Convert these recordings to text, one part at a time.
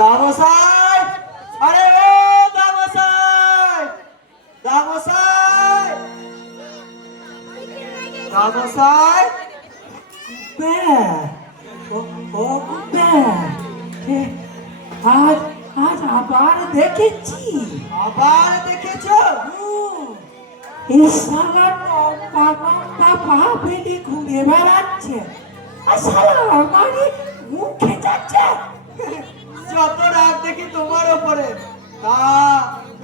দামোসাই, আরে ও দামোসাই, দামোসাই, দামোসাই, ও ও আজ আজ আবার দেখেছি। আবার দেখেছো? এই শালা লম্বা লম্বা পা ফেলে ঘুরে বেড়াচ্ছে, আর শালা আমারই মুখে যাচ্ছে। যত রাগ দেখি তোমার ওপরে।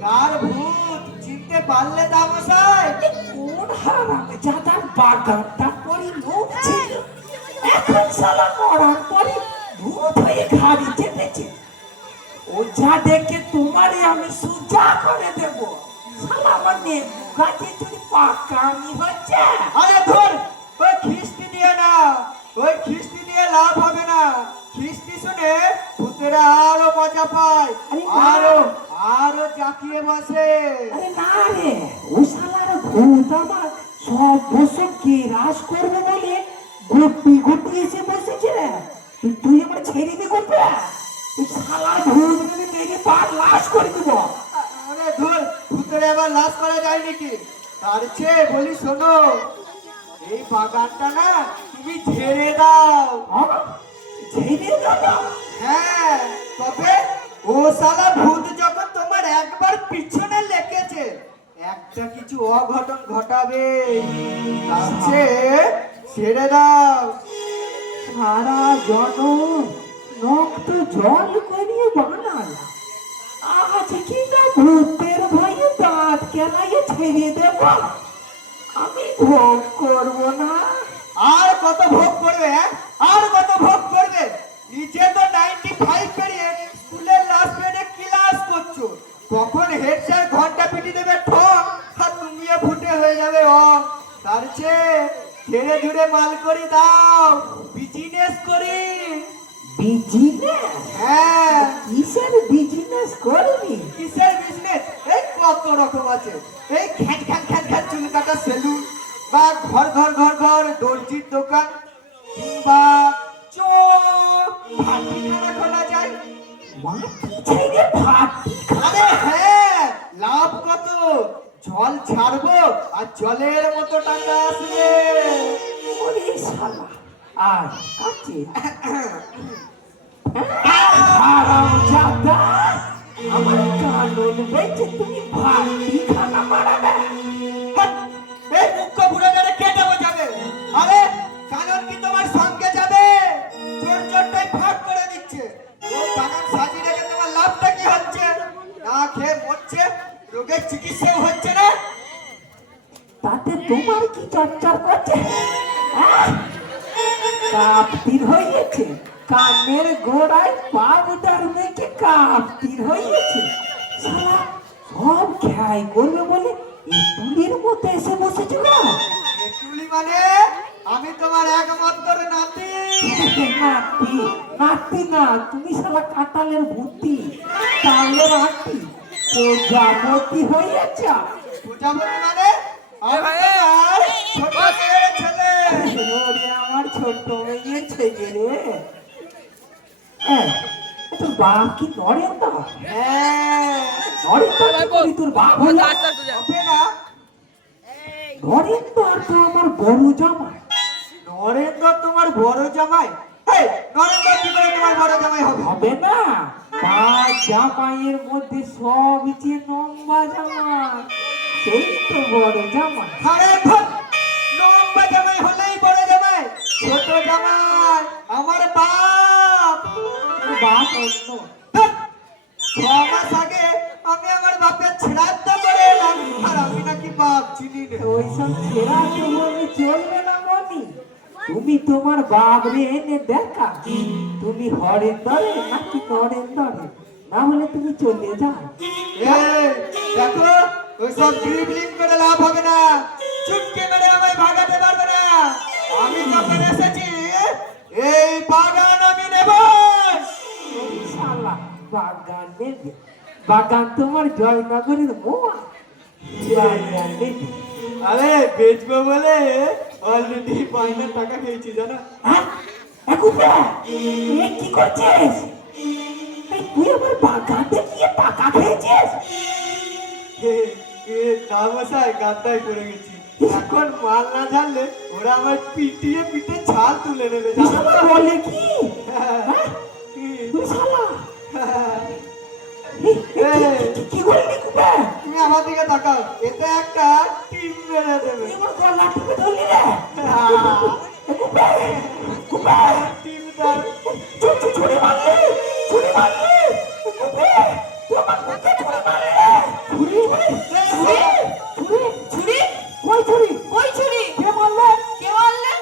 কার ভূত চিনতে পারলে দামোসাই? কোন হারামজাদার বাগানটা পরি মুখ ছিল, এখন শালা মরার পরে ভূত হয়ে ঘাড়ি চেপেছে। ও যা দেখে তোমারই আমি সোজা করে দেব। শালা আমার নেবু গাছে যদি পাকামি হচ্ছে। আরে ধর, ওই খিস্তি দিয়ে না, ওই খিস্তি দিয়ে লাভ হবে না। খিস্তি শুনে ভূতেরা আরো মজা পায়, আরো আরো জাকিয়ে বসে। আরে না রে, ও শালার ভূত আমার সব বসবকে রাস করবে বলে গুটি গুটি এসে বসেছে রে। তুই আমার ছেড়ে দে করবে, তুই শালা ভূত বলে মেরে পাট লাশ করে দিব। আরে ধর, ভূতেরা এবার লাশ করা যায় নাকি? তার চেয়ে বলি শোনো, এই বাগানটা না তুমি ঝেড়ে দাও। ছেড়ে দাও? হ্যাঁ, তবে ও শালা ভূত যখন তোমার একবার পিছনে লেগেছে, একটা কিছু অঘটন ঘটাবে। তার চেয়ে ছেড়ে দাও। সারা জনম রক্ত জল করিয়ে বানালাম, আজ কি না ভূতের ভয়ে দাঁত কেলাইয়ে ছেড়ে দেব? আমি ভোগ করব না। আর কত ভোগ করবে? আর কত ভোগ করবে? নিজে তো 95 পেরিয়ে স্কুলের লাস্ট পিরিয়ডে ক্লাস করছো, কখন হেড স্যার ঘন্টা পিটি দেবে ঠক, আর তুমিও ফুটে হয়ে যাবে ও। তার চেয়ে ধীরে ধীরে মাল করি দাও, বিজনেস করি। বিজনেস? হ্যাঁ। কিসের বিজনেস করবি? কিসের বিজনেস? এই কত রকম আছে। এই খ্যাট খ্যাট খ্যাট খ্যাট চুল কাটা সেলুন, বা ঘর ঘর ঘর ঘর দর্জির দোকান, কিংবা ভাটিখানা খোলা যায়। মাটি ছেড়ে ভাটি? আরে হ্যাঁ, লাভ কত, জল ছাড়বো আর জলের মতো টাকা আসবে। ওরে শালা, আর কাছে হারামজাদা, আমার কানন বেঁচে তুমি ভাটি খানা মারাবে? হাট! এই মুখ্য বুড়ে ধরে কেটে বোঝাবে। আরে কানন কি তোমার সঙ্গে যাবে? চোর চোরটাই ফাট করে দিচ্ছে। ও কানন সাজিয়ে রেখে তোমার লাভটা কি হচ্ছে? না খেয়ে মরছে, রোগের চিকিৎসাও হচ্ছে না। তাতে তোমার কি চর্চা করছে? কাপ্তির হয়েছে, কানের গোড়ায় পাউডার মেখে কাপ্তির হয়েছে। শালা সব খেয়াই করবে বলে এই তুলির মতো এসে বসেছিল। একটুলি মানে আমি তোমার একমাত্র নাতি। নাতি নাতি না, তুমি শালা কাঁঠালের ভূতি, তাহলে নাতি প্রজাপতি হয়েছ। প্রজাপতি মানে আমার ছোট মেয়ের ছেলে। ওরে আমার ছোট মেয়ের ছেলে রে। তোর বাপ কি নরেন্দা? হ্যাঁ, নরেন্দা কি করি তোর বাপ হলো? হবে না। নরেন্দা তো আমার বড় জামাই। নরেন্দ্র তোমার বড় জামাই? এই, নরেন্দ্র কি করে তোমার বড় জামাই হবে? হবে না, পাঁচ জামাইয়ের মধ্যে সবচেয়ে লম্বা জামাই, সেই তো বড় জামাই। আরে ধুর, লম্বা জামাই হলেই বড় জামাই, ছোট জামাই আমার বাপ। তোর বাপ অন্য। ধুর, 6 মাস আগে আমি আমার বাপের শ্রাদ্ধ করে এলাম, আর আমি নাকি বাপ চিনি না। ওইসব ছেড়া তো বলে চলবে না মনি। তুমি তোমার বাবরে এনে দেখা, তুমি হরেন্দরে নাকি নরেন্দরে, না হলে তুমি চলে যাও। এই, দেখো, ওইসব ড্রিবলিং করে লাভ হবে না, চুটকি মেরে আমায় ভাগাতে পারবে না। আমি যখন এসেছি, এই বাগান আমি নেব। শালা বাগান নেবে? বাগান তোমার জয়নগরের মোয়া, বাগান নেবে? আরে বেচবো বলে অলরেডি 5,000 টাকা খেয়েছি জানো। হ্যাঁ, এ কি করছিস? এই তুই আমার বাগানে গিয়ে টাকা খেয়েছিস? না মশাই, গাদ্দাই করে গেছি। এখন মাল না জানলে ওরা আমার পিটিয়ে পিঠে ছাল তুলে নেবে, তুই জানো শালা তো? বলে কি? হ্যাঁ? তুই শালা কি করলি কুবে? তুমি আমার দিকে তাকাও, এতে একটা টিম মেরে দেবে। তুই আমার গলা টিপে ধরলি রে? কুবে কুবে টিম দাও। ছুরি মারলি, ছুরি মারলি কুবে, তুই আমার মুখে ছুরি মারলি রে। ছুরি ছুরি ছুরি ছুরি কই ছুরি? কই ছুরি? কে মারলে? কে মারলে?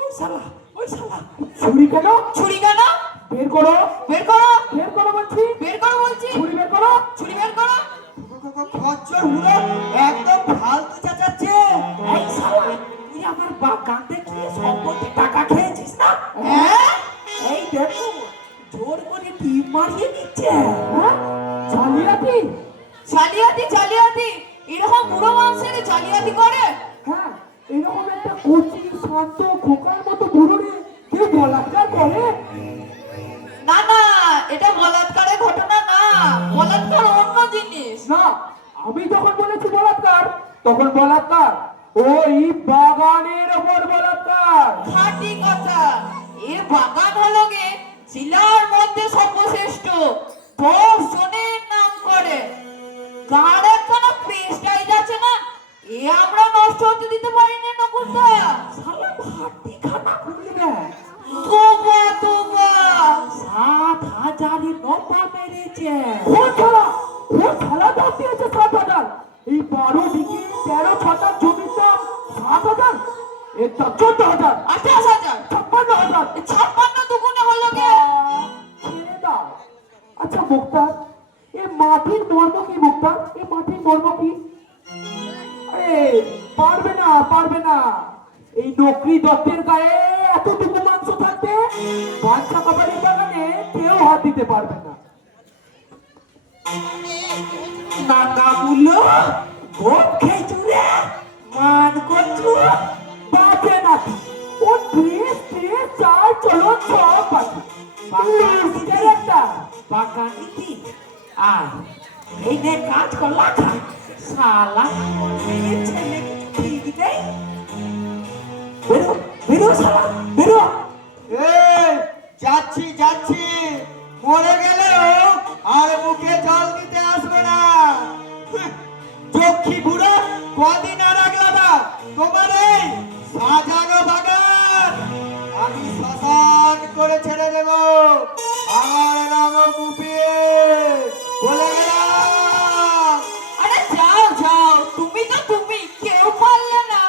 ওই শালা, ওই শালা। ছুরি কেন? ছুরি কেন? বের করো, বের করো, বের করো বলছি, বের করো বলছি। ছুরি বের করো, ছুরি বের করো। খচ্চর হুড়ো একদম ফালতু চেঁচাচ্ছে। এই শালা, তুই আমার বাগান থেকে সম্পত্তি টাকা খেয়েছিস না? হ্যাঁ? এই দেখো, জোর করে টিপ মারিয়ে নিচ্ছে। হ্যাঁ? জালিয়াতি, জালিয়াতি, জালিয়াতি। এরকম বুড়ো মানুষের জালিয়াতি করে? হ্যাঁ, এরকম একটা কচি শান্ত খোকার মতো বুড়োরে কেউ বলাৎকার করে? না না, এটা বলাৎকারের ঘটনা না, বলাৎকার অন্য জিনিস। না, আমি যখন বলেছি বলাৎকার, তখন বলাৎকার ওই বাগানের ওপর বলাৎকার। খাঁটি কথা। এ বাগান হলো গে জেলার মধ্যে সর্বশ্রেষ্ঠ, 10 জনের নাম করে। গাড়ে কোনো প্রেস্টাইজ আছে না, এ আমরা নষ্ট হতে দিতে পারি না নকুলদা। শালা ভাটি খানা খুলে দেয়। তোবা তোবা, 7,000 নৌকা মেরেছে। ও শালা দাম দিয়েছে 7,000। এই 12 বিঘে 13 ছটা জমির দাম 7,000, এর দাম 14,000, 28,000, 56,000। 56 দুগুণে হলো গে। ছেড়ে দাও। আচ্ছা মুক্তার, এই মাটির মর্ম কি মুক্তার? এই মাটির মর্ম কি? আরে পারবে না, পারবে না। এই নকরি দত্তের গায়ে এতটুকু মাংস থাকতে বাচ্চা কাবারের বাগানে কেউ হাত দিতে পারবে না। নাকাগুলো গোপ খেজুরে মান কচু বাজে না। ও ড্রেস ড্রেস চাল চলো সব পাখি বাগানের একটা বাগানি কি আর এই নে কাজ করলা খা। শালা মেয়ে ছেলে ঠিক নেই। বেরো বেরো শালা বেরো। এই যাচ্ছি যাচ্ছি, মরে গেলেও আর মুখে জল দিতে আসবে না। যক্ষী বুড়ো কদিন আর আগলাবা তোমার এই সাজানো বাগান আমি শ্মশান করে ছেড়ে দেব। আমার নাম কুপিয়ে বলে গেলাম। আরে যাও যাও, তুমি তো তুমি, কেউ পারলে না।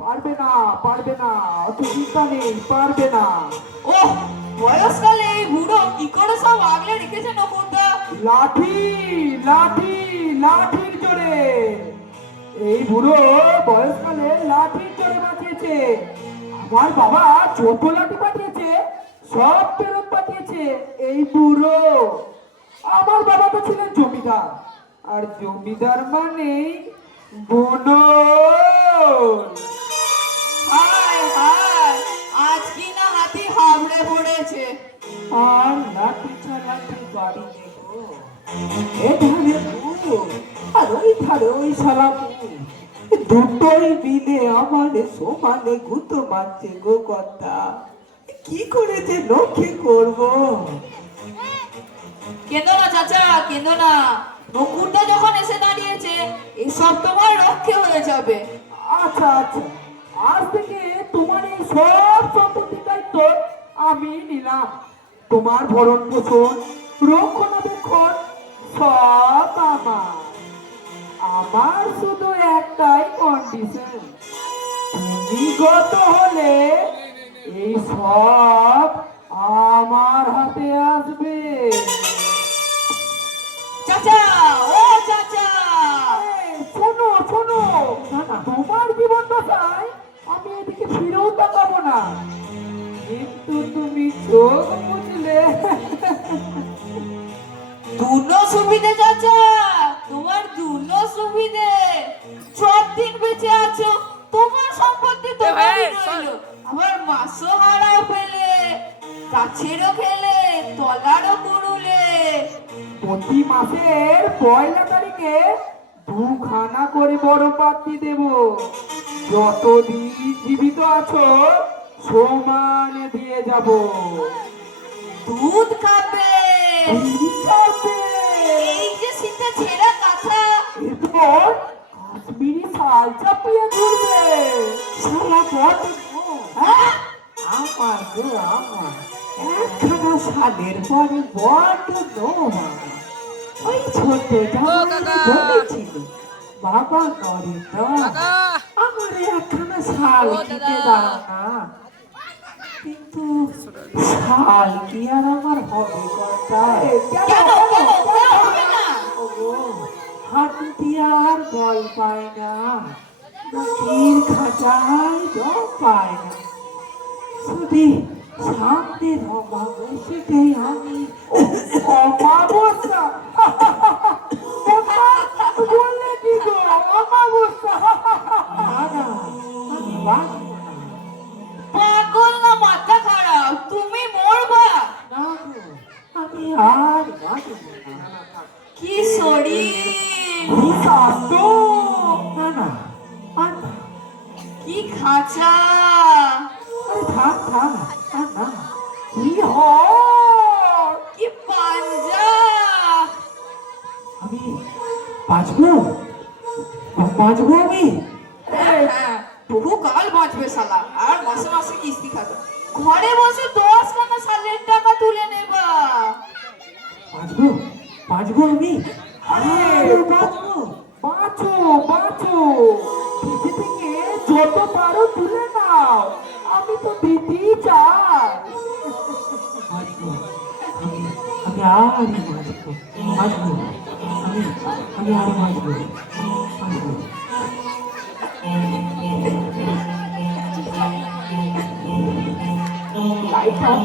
পারবে না, পারবে না, অত চিন্তা নেই, পারবে না। ওহ, বয়সকালে এই বুড়ো কি করে সব আগলে রেখেছে নকুলদা। লাঠি লাঠি লাঠির জোরে। এই বুড়ো বয়সকালে লাঠির জোরে বাঁচিয়েছে। আমার বাবা যত লাঠি পাঠিয়েছে সব ফেরত পাঠিয়েছে এই বুড়ো। আমার বাবা তো ছিলেন জমিদার, আর জমিদার মানে বুড়ো। হায় হায়, আজ কি না হাতি হাবড়ে পড়েছে। আর লাঠি চালাতে বাড়ি দেখো, এ ধারে বুড়ো আর ওই ধারে ওই শালা বুড়ো, দুটোই মিলে আমার সমানে গুঁতো মারছে গো কথা। কি করে যে লক্ষ্যে করবো? কেঁদো না চাচা, কেঁদো না। নকুরদা যখন এসে দাঁড়িয়েছে এসব তোমার রক্ষে হয়ে যাবে। আচ্ছা আচ্ছা, আজ থেকে তোমার এই সব সম্পত্তির দায়িত্ব আমি নিলাম। তোমার ভরণ পোষণ রক্ষণাবেক্ষণ সব আমার। আমার শুধু একটাই কন্ডিশন, তুমি গত হলে এই সব আমার হাতে আসবে। চাচা, ও চাচা, শোনো শোনো, তোমার জীবন দশায় আমি এদিকে ফিরেও তাকাবো না, কিন্তু তুমি চোখ বুঝলে। দুনো সুবিধে চাচা, তোমার দুনো সুবিধে। যতদিন বেঁচে আছো তোমার সম্পত্তি তোমারই রইলো, আমার মাসও হারাও পেলে, গাছেরও খেলে, তলারও কুড়ুলে। প্রতি মাসের 1 তারিখে 2খানা করে বড় পাত্তি দেব। যতদিন জীবিত আছো সমানে দিয়ে যাব। দুধ খাবে, ঠিক আছে। এই যে শীতে ছেঁড়া কাঁথা, এরপর কাশ্মীরি শাল চাপিয়ে ঘুরবে। শালা বড় হ্যাঁ আমার গো আমার একখানা শালের পরে বড্ড নোমা। ওই ছোট জামাই বলেছিল বাবা নরেন্দ্র আমার একখানা শাল কিনে দাও না। কিন্তু শাল কি আর আমার হবে কথা? কেন কেন কেন হবে না? হাঁটুতে আর বল পায় না, মাটির খাঁচায় দম পায় না। শুধু সামনের অমাবস্যাতেই আমি অমাবস্যা বললে কি গো অমাবস্যা? না না আমি বাঁচবো না। পাগল না মাথা খারাপ, তুমি মরবা। না গো আমি আর বাঁচবো না। কি শরীর, কি স্বাস্থ্য! না না আর না। কি খাঁচা, আরে থাক থাক আর না। কি হয়? কি পাঞ্জা, আমি বাঁচবো বাঁচবো আমি? হ্যাঁ, বহু কাল বাঁচবে শালা, আর মাসে মাসে কিস্তি খাবে। ঘরে বসে 10 খানা সালের টাকা তুলে নেবা। বাঁচবো বাঁচবো আমি? আরে বাঁচবো, বাঁচো বাঁচো। পৃথিবী থেকে যত পারো তুলে নাও, আমি তো দিতেই চাই। বাঁচবো আমি, আমি আরই বাঁচবো বাঁচবো আমি, আমি আরো বাঁচবো বাঁচবো। Light off.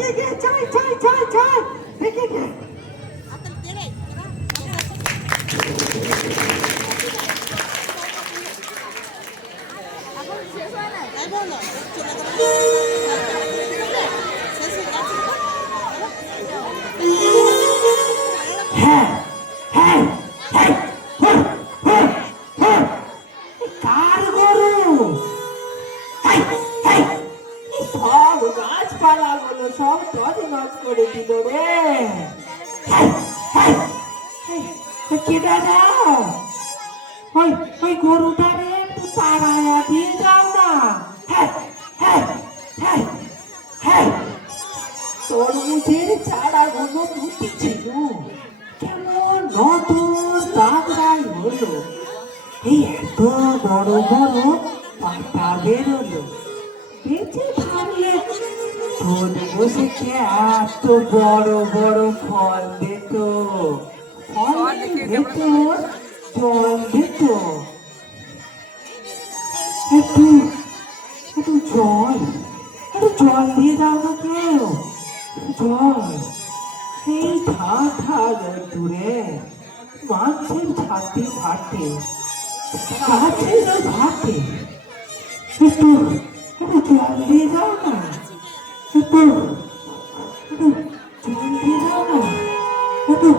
দেখে গে চাই চাই চাই চাই দেখে গে হ্যাঁ হ্যাঁ হ্যাঁ হুর, হুর, হুর। এ কার গরু হ্যাঁ, হ্যাঁ। এই সব গাছপালা গুলো সব তছনছ করে দিল রে হ্যাঁ, হ্যাঁ। কে দাদা ওই ওই গরুটারে একটু তাড়ায়া দিয়ে যাও না হ্যাঁ হ্যাঁ হ্যাঁ হ্যাঁ তরমুজের চারাগুলো দুটি ছিল কেমন নতুন দাগড়াই হলো এই এত বড় বড় পাতা বেরোলো বেঁচে থাকলে তরমুজে কে এত বড় বড় ফল দিত ফল দিত জল দিত একটু একটু জল একটু জল দিয়ে যাও না কেউ জল এই ঠা ঠা দূরে মাছের ছাতে ঘাটে গাছের ঘাটে একটু একটু জল দিয়ে যাও না একটু একটু জল দিয়ে যাও না একটু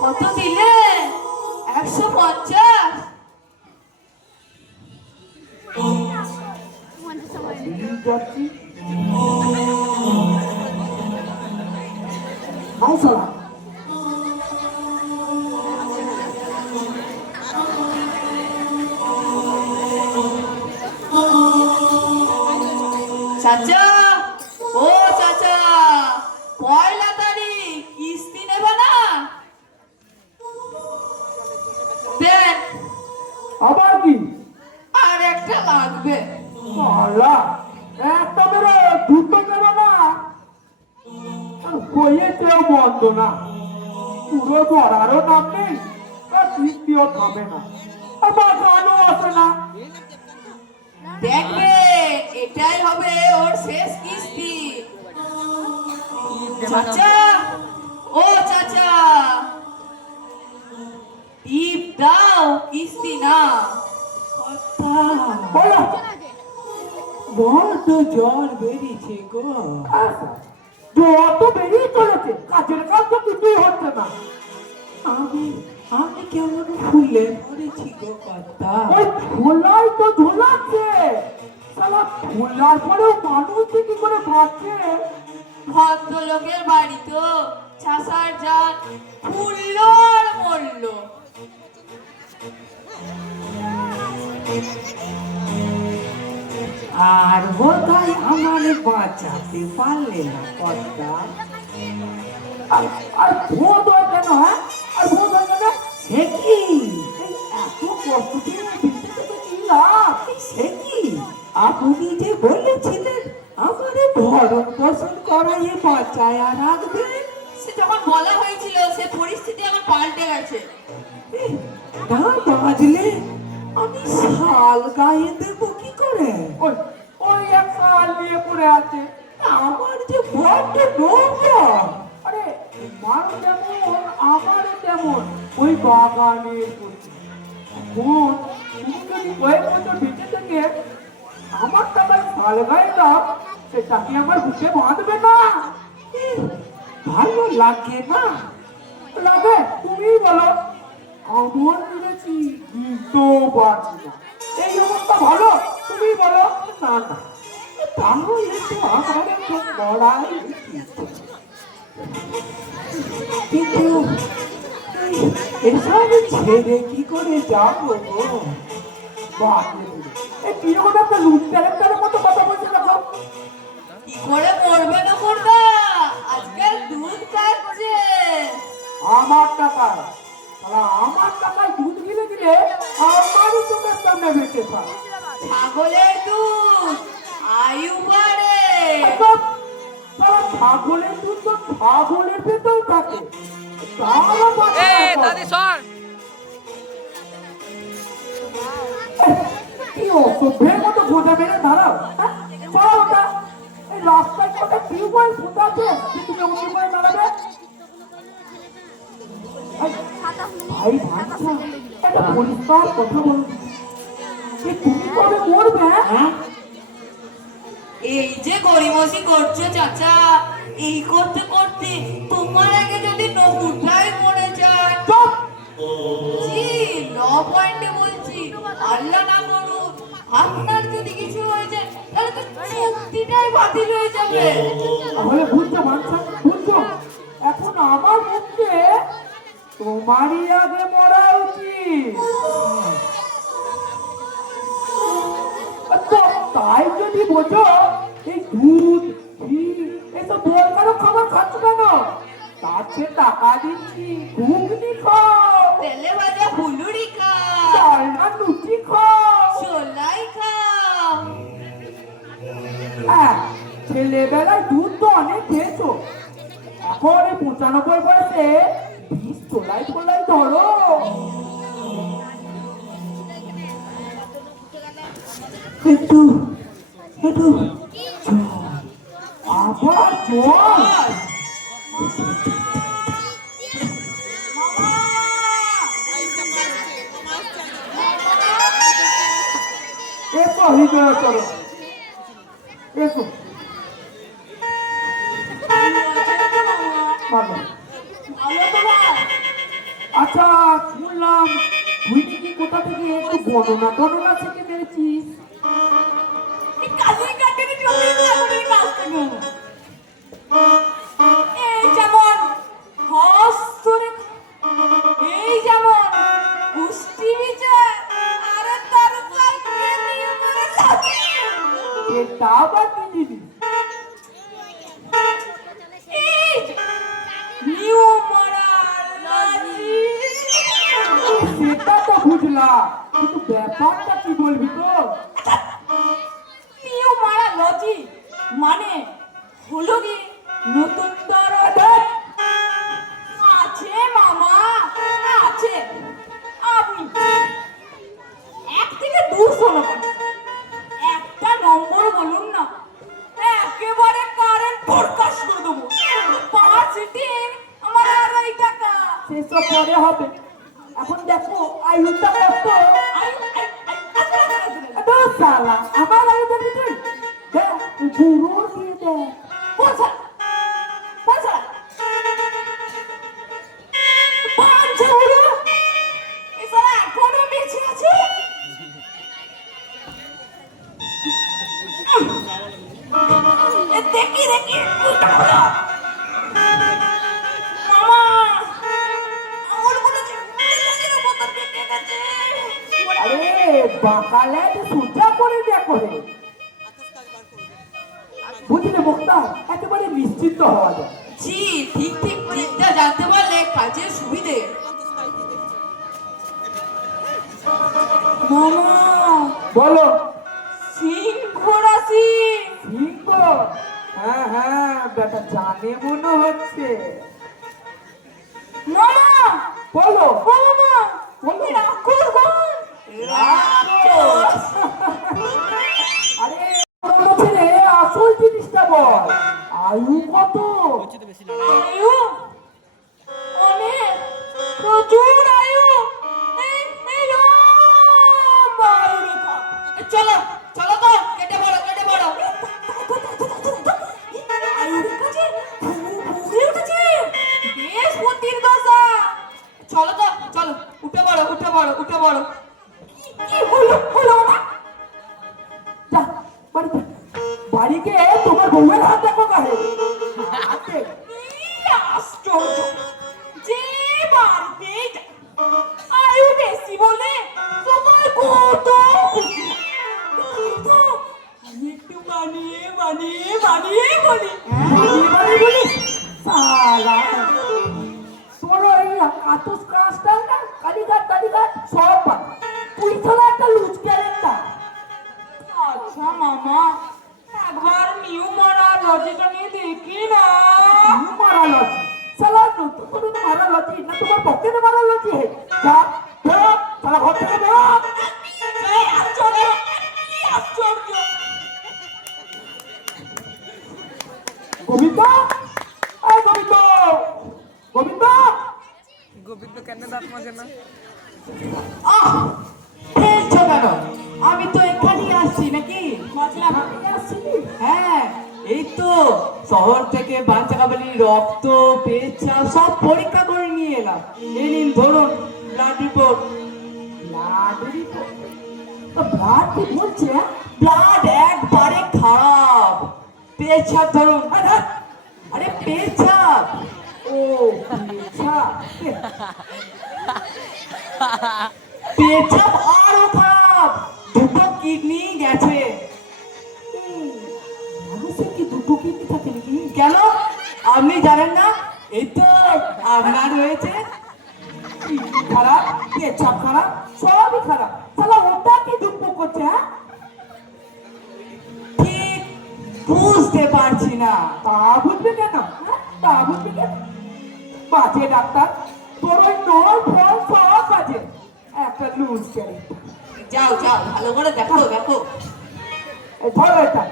কত দিলে 150 চাচা ও চাচা পয়লা তারিখ কিস্তি নেবে না দেন আবার কি আর একটা লাগবে আল্লাহ একটা বেরো দুটো বেরো না বইয়েতেও বন্ধ না পুরো ধরারও নাম নেই আর বৃষ্টিও থামে না আর বাগানও আসে না দেখবে এটাই হবে ওর শেষ কিস্তি চাচা ও চাচা টিপ দাও কিস্তি না বলো বড্ড জল বেরিয়েছে গো জল তো বেরিয়ে চলেছে কাজের কাজ তো কিছুই হচ্ছে না আমি আমি কেমন ফুলে পড়েছি গো কর্তা ওই ঝোলাই তো ঝোলাচ্ছে সালা ফুলার পরেও মানুষ যে কি করে ভাবছে ভদ্রলোকের বাড়ি তো চাষার জাত ফুললো আর মরলো আর বোধহয় আমার বাঁচাতে পারলে না কর্তা আর ভোট হয় কেন হ্যাঁ আর ভোট হয় কেন সে কি এই এত কষ্ট দিয়ে দিতে থেকে কি লাভ সে কি আপনি যে বলেছিলেন আমারে ভরণ পোষণ করাইয়ে বাঁচায়া রাখবে সে যখন বলা হয়েছিল সে পরিস্থিতি এখন পাল্টে গেছে না বাজলে আমি শাল গায়ে দেবো কি করে ওই ওই এক শাল নিয়ে পড়ে আছে আমার যে বড্ড নোংরা আরে তোমার যেমন আমারও তেমন ওই বাগানের প্রতি এখন তুমি যদি কয়েক বছর বেঁচে থেকে আমার টাকায় শাল গায়ে দাও সেটা কি আমার বুকে বাঁধবে না ভালো লাগে না লাগে তুমি বলো আমার মেরেছি তো পারছি না এই অবস্থা ভালো, তুমি বলো। না না, তাহলে তো আমার একটু মরাই উচিত। কিন্তু এসব ছেড়ে কি করে যাবো গো? বাপরে, এই কিরকম একটা লুট ক্যারেক্টারের মতো কথা বলছে দেখো। কি করে মরবে না করবে? আজকাল দুধ খাচ্ছে। আমার টাকায়, শালা আমার টাকায় দুধ গিলে গিলে আমারই চোখের সামনে বেঁচে থাক। ছাগলের দুধ আয়ু বাড়ে। ছাগলের দুধ তো ছাগলের ভেতর থাকে, তারও বাঁচা দরকার। কি অসভ্যের মতো গোটা মেরে দাঁড়াও, হ্যাঁ? চলো ওটা, এই রাস্তায় কত টিউবওয়েল ফুটা আছে, কিন্তু কেউ উঠে পড়ে দাঁড়াবে? ভাই ভাবছা, একটা পরিষ্কার কথা বলুন, তুমি কবে মরবে? হ্যাঁ, এই যে গরিমসি করছো চাচা, এই করতে করতে তোমার আগে যদি নহুটাই মরে যায়। চুপ! জি, ল পয়েন্টে বলছি, আল্লাহ না করুক, আপনার যদি কিছু হয়ে যায় তাহলে তো চুক্তিটাই বাতিল হয়ে যাবে। তাহলে বুঝছো মানছা, বুঝছো? এখন আমার মুখে তোমারই আগে মরা উচিত। তো তাই যদি বোঝো, এই দুধ ঘি এসব দরকারও খাবার খাচ্ছ কেন? তাতে টাকা দিচ্ছি, ঘুগনি খাও, তেলে ভাজা ফুলুরি খাও, ডালনা লুচি খাও। ছোলাই খাও। হ্যাঁ, ছেলেবেলায় দুধ তো অনেক খেয়েছো, এখন এই 95 বয়সে 20 তোলাই তোলাই ধরো। একটু একটু জল, আবার জল। এসো হৃদয় করো, এসো। ভালো। আচ্ছা, শুনলাম তুই নাকি কোথা থেকে একটু গণনা টননা শিখে পেরেছিস। এই যেমন হস্তরেখা, এই যেমন কুষ্টি বিচার, আর তার সাথে নিয়মের সাথে এটা আবার কি জিনিস? এই নিয়ম মারার লাজি। সেটা তো বুঝলাম, কিন্তু ব্যাপারটা কি বলবি তো? নিয়ম মারা লজি মানে হলো কি নতুন দরদ আছে মামা, আছে। আপনি 1 থেকে 200 একটা নম্বর বলুন না, একেবারে কারেন্ট ফোরকাস্ট করে দেবো। 5 সিটিং আমার 2.5 টাকা। সেসব পরে হবে, এখন দেখো আয়ুটা কত। তো শালা আমার আয়ুটা দিতে দেখ, বুড়ো দিয়ে দেখ। পয়সা পয়সা পাঁচশো হলো। এছাড়া এখনো বেঁচে আছে। দেখি দেখি ওইটা হলো। মামা, আমার মনে হচ্ছে তেলের বোতল কেটে গেছে। আরে বাকালে সোজা করে দেখো রে, বুঝলে বক্তা, একেবারে নিশ্চিন্ত হওয়া যায়। জি, ঠিক ঠিক দিকটা জানতে পারলে কাজের সুবিধে। মামা, বলো। সিংহ রাশি। সিংহ? হ্যাঁ হ্যাঁ, বেটা জানে মনে হচ্ছে। মামা, বলো ও মামা, বলো। রাক্ষস গণ। রাক্ষস। আরে বড় ছেলে, আসল জিনিসটা বল, আয়ু কত? আয়ু অনেক, প্রচুর আয়ু। এই লম্বা আয়ু রেখা। চলো চলো তো, কেটে বড় কেটে বড়। আয়ু রেখা যে বুঝে উঠেছে, বেশ বুদ্ধির দশা। চলো তো চলো, উঠে বড় উঠে বড় উঠে বড়। কি হলো হলো লজিটা নিয়ে দেখি না। মারা লজি সালা নতুন করে মারা লজি না তোমার পকেটে মারা লজি যা ধরো সালা ঘর থেকে ধরো। এই আশ্চর্য কি আশ্চর্য। গোবিন্দ এই গোবিন্দ গোবিন্দ গোবিন্দ কেন দাঁত মাজে না? আহ খেলছো কেন? আমি তো এখানেই আসছি নাকি? হ্যাঁ এই তো শহর থেকে বাচ্চাকাবালি রক্ত পেচ্ছাপ সব পরীক্ষা করে নিয়ে এলাম। এই নিন ধরুন blood report. Blood report? Blood কি বলছে? ব্লাড একবারে খারাপ। পেচ্ছাপ ধরুন। আরে পেচ্ছাপ। ও পেচ্ছাপ পেচ্ছাপ আরো খারাপ। দুটো কিডনি গেছে। মানুষের কি দুটো কিডনি থাকে নাকি? কেন আপনি জানেন না? এই তো আপনার রয়েছে। কিডনি খারাপ, পেচ্ছাপ খারাপ, সবই খারাপ। তাহলে ওটা কি দুঃখ করছে? হ্যাঁ ঠিক বুঝতে পারছি না। তা বুঝবে কেন? তা বুঝবে কেন? বাজে ডাক্তার, তোর ওই নল ফল সব বাজে। একটা লুজ করে যাও যাও ভালো করে দেখো দেখো। ধরো এটা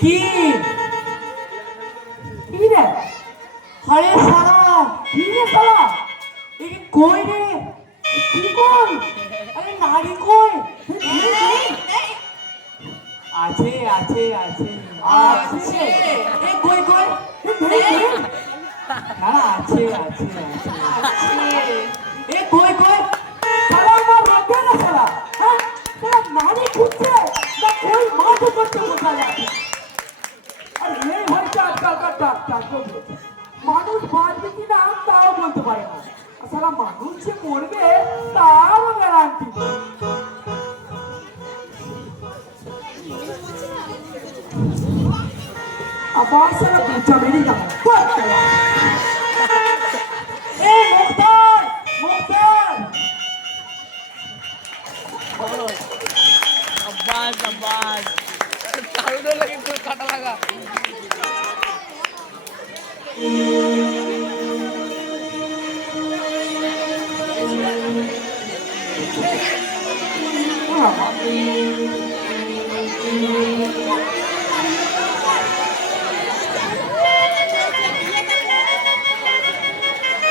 কি রে? আরে সারা কি রে সারা? এ কই রে? কি কই? আরে নারী কই? আছে আছে আছে আছে। এ কই কই? না আছে আছে আছে। এ কই কই? সারা আমার রোগে না সারা। হ্যাঁ সারা নারী খুঁজছে না কই মাছ করতে বসা যাচ্ছে। আরে এই হয়েছে আজকালকার ডাক্তার। মানুষ বাঁচবে কিনা তাও বলতে পারে না। সারা মানুষ যে মরবে তারও গ্যারান্টি। আবার সারা বেচা বেরিয়ে যাবে। এই মুক্তার মুক্তার আব্বাস আব্বাস চালু হলে কিন্তু কাটা লাগা।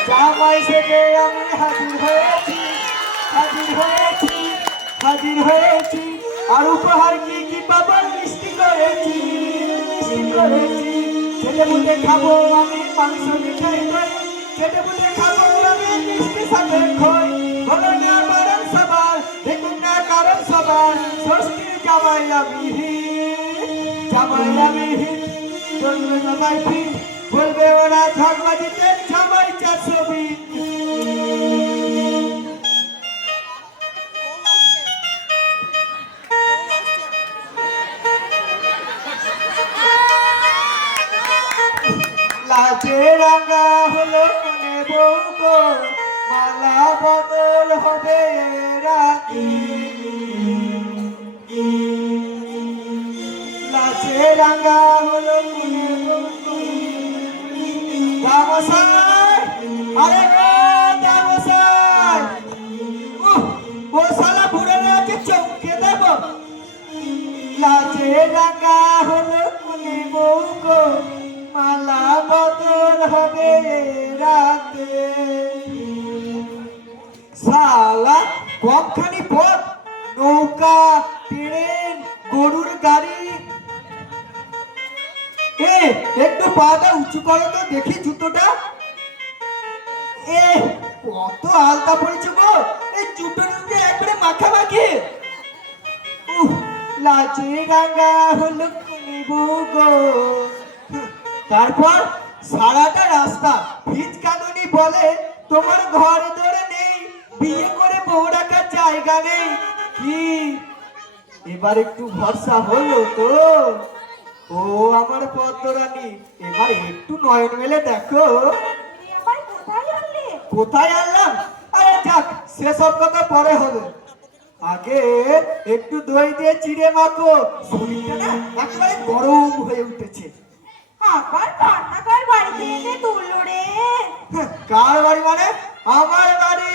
জামাই সেজে আমি হাজির হয়েছি হাজির হয়েছি হাজির হয়েছি। আর উপহার কি কি পাবো মিষ্টি করেছি মিষ্টি করেছি। ছেলে মুখে খাবো আমি মাংস মিঠাই দই। ছেলে মুখে খাবো আমি মিষ্টি সাথে খই। হলো না কারণ সবার দেখুন না কারণ সবার। ষষ্ঠীর জামাই আমি জামাই আমি চলবে জামাই ফিট। বলবে ওরা ঝগবাজিতে জামাই 420। লাজে রাঙা হলো মনে বউগো মালা বদল হবে রাতি। লাজে রাঙা হলো মনে বউগো দামসাই। আরে দামসাই ও শালা বুড়ে আছে চমকে দেব। লাজে রাঙা হলো মনে বউগো মালা বদল হবে রাতে। শালা কমখানি পথ নৌকা ট্রেন গরুর গাড়ি। এ একটু পাটা উঁচু করো তো দেখি জুতোটা। এ কত আলতা পড়েছে গো। এই জুতোর উপরে একবারে মাখামাখি। লাজে রাঙা হলো কুনিবু গো। তারপর সারাটা রাস্তা ভিজকানুনি বলে তোমার ঘর ধরে নেই বিয়ে করে বউ রাখার জায়গা নেই। কি এবার একটু ভরসা হলো তো? ও আমার পদ্মরানী এবার একটু নয়ন মেলে দেখো। কোথায় আনলাম? আরে যাক সেসব কথা পরে হবে। আগে একটু দই দিয়ে চিড়ে মাখো, শরীরটা না একেবারে গরম হয়ে উঠেছে। আবার রান্নাঘর বাড়িতে এনে তুললো রে। কার বাড়ি মানে? আমার বাড়ি,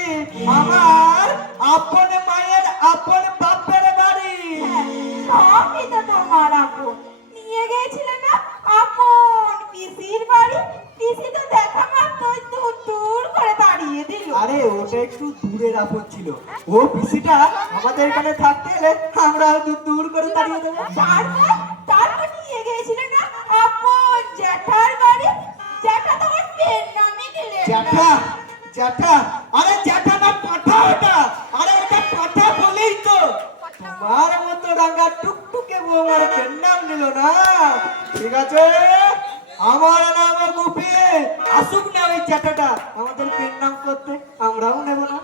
আমার আপন মায়ের আপন বাপের বাড়ি। সবই তো তোমার আপন। নিয়ে গেছিলে না আপন পিসির বাড়ি, পিসি তো দেখা মাত্রই দূর দূর করে তাড়িয়ে দিল। আরে ওটা একটু দূরের আপন ছিল, ও পিসিটা আমাদের এখানে থাকতে এলে আমরা দূর দূর করে তাড়িয়ে দেবো। তারপর নিয়ে গেছিলে না আপন জ্যাঠার বাড়ি, জ্যাঠা তোমার পেন নামে দিলে। জ্যাঠা, জ্যাঠা, আরে জ্যাঠা না পাঠা ওটা, আরে ওটা পাঠা বলেই তো তোমার মতো রাঙা টুকটুকে বৌমার পেন নাম নিল না। ঠিক আছে, আমার নাম গুপি, আসুক না ওই জ্যাঠাটা আমাদের পেন নাম করতে, আমরাও নেব না।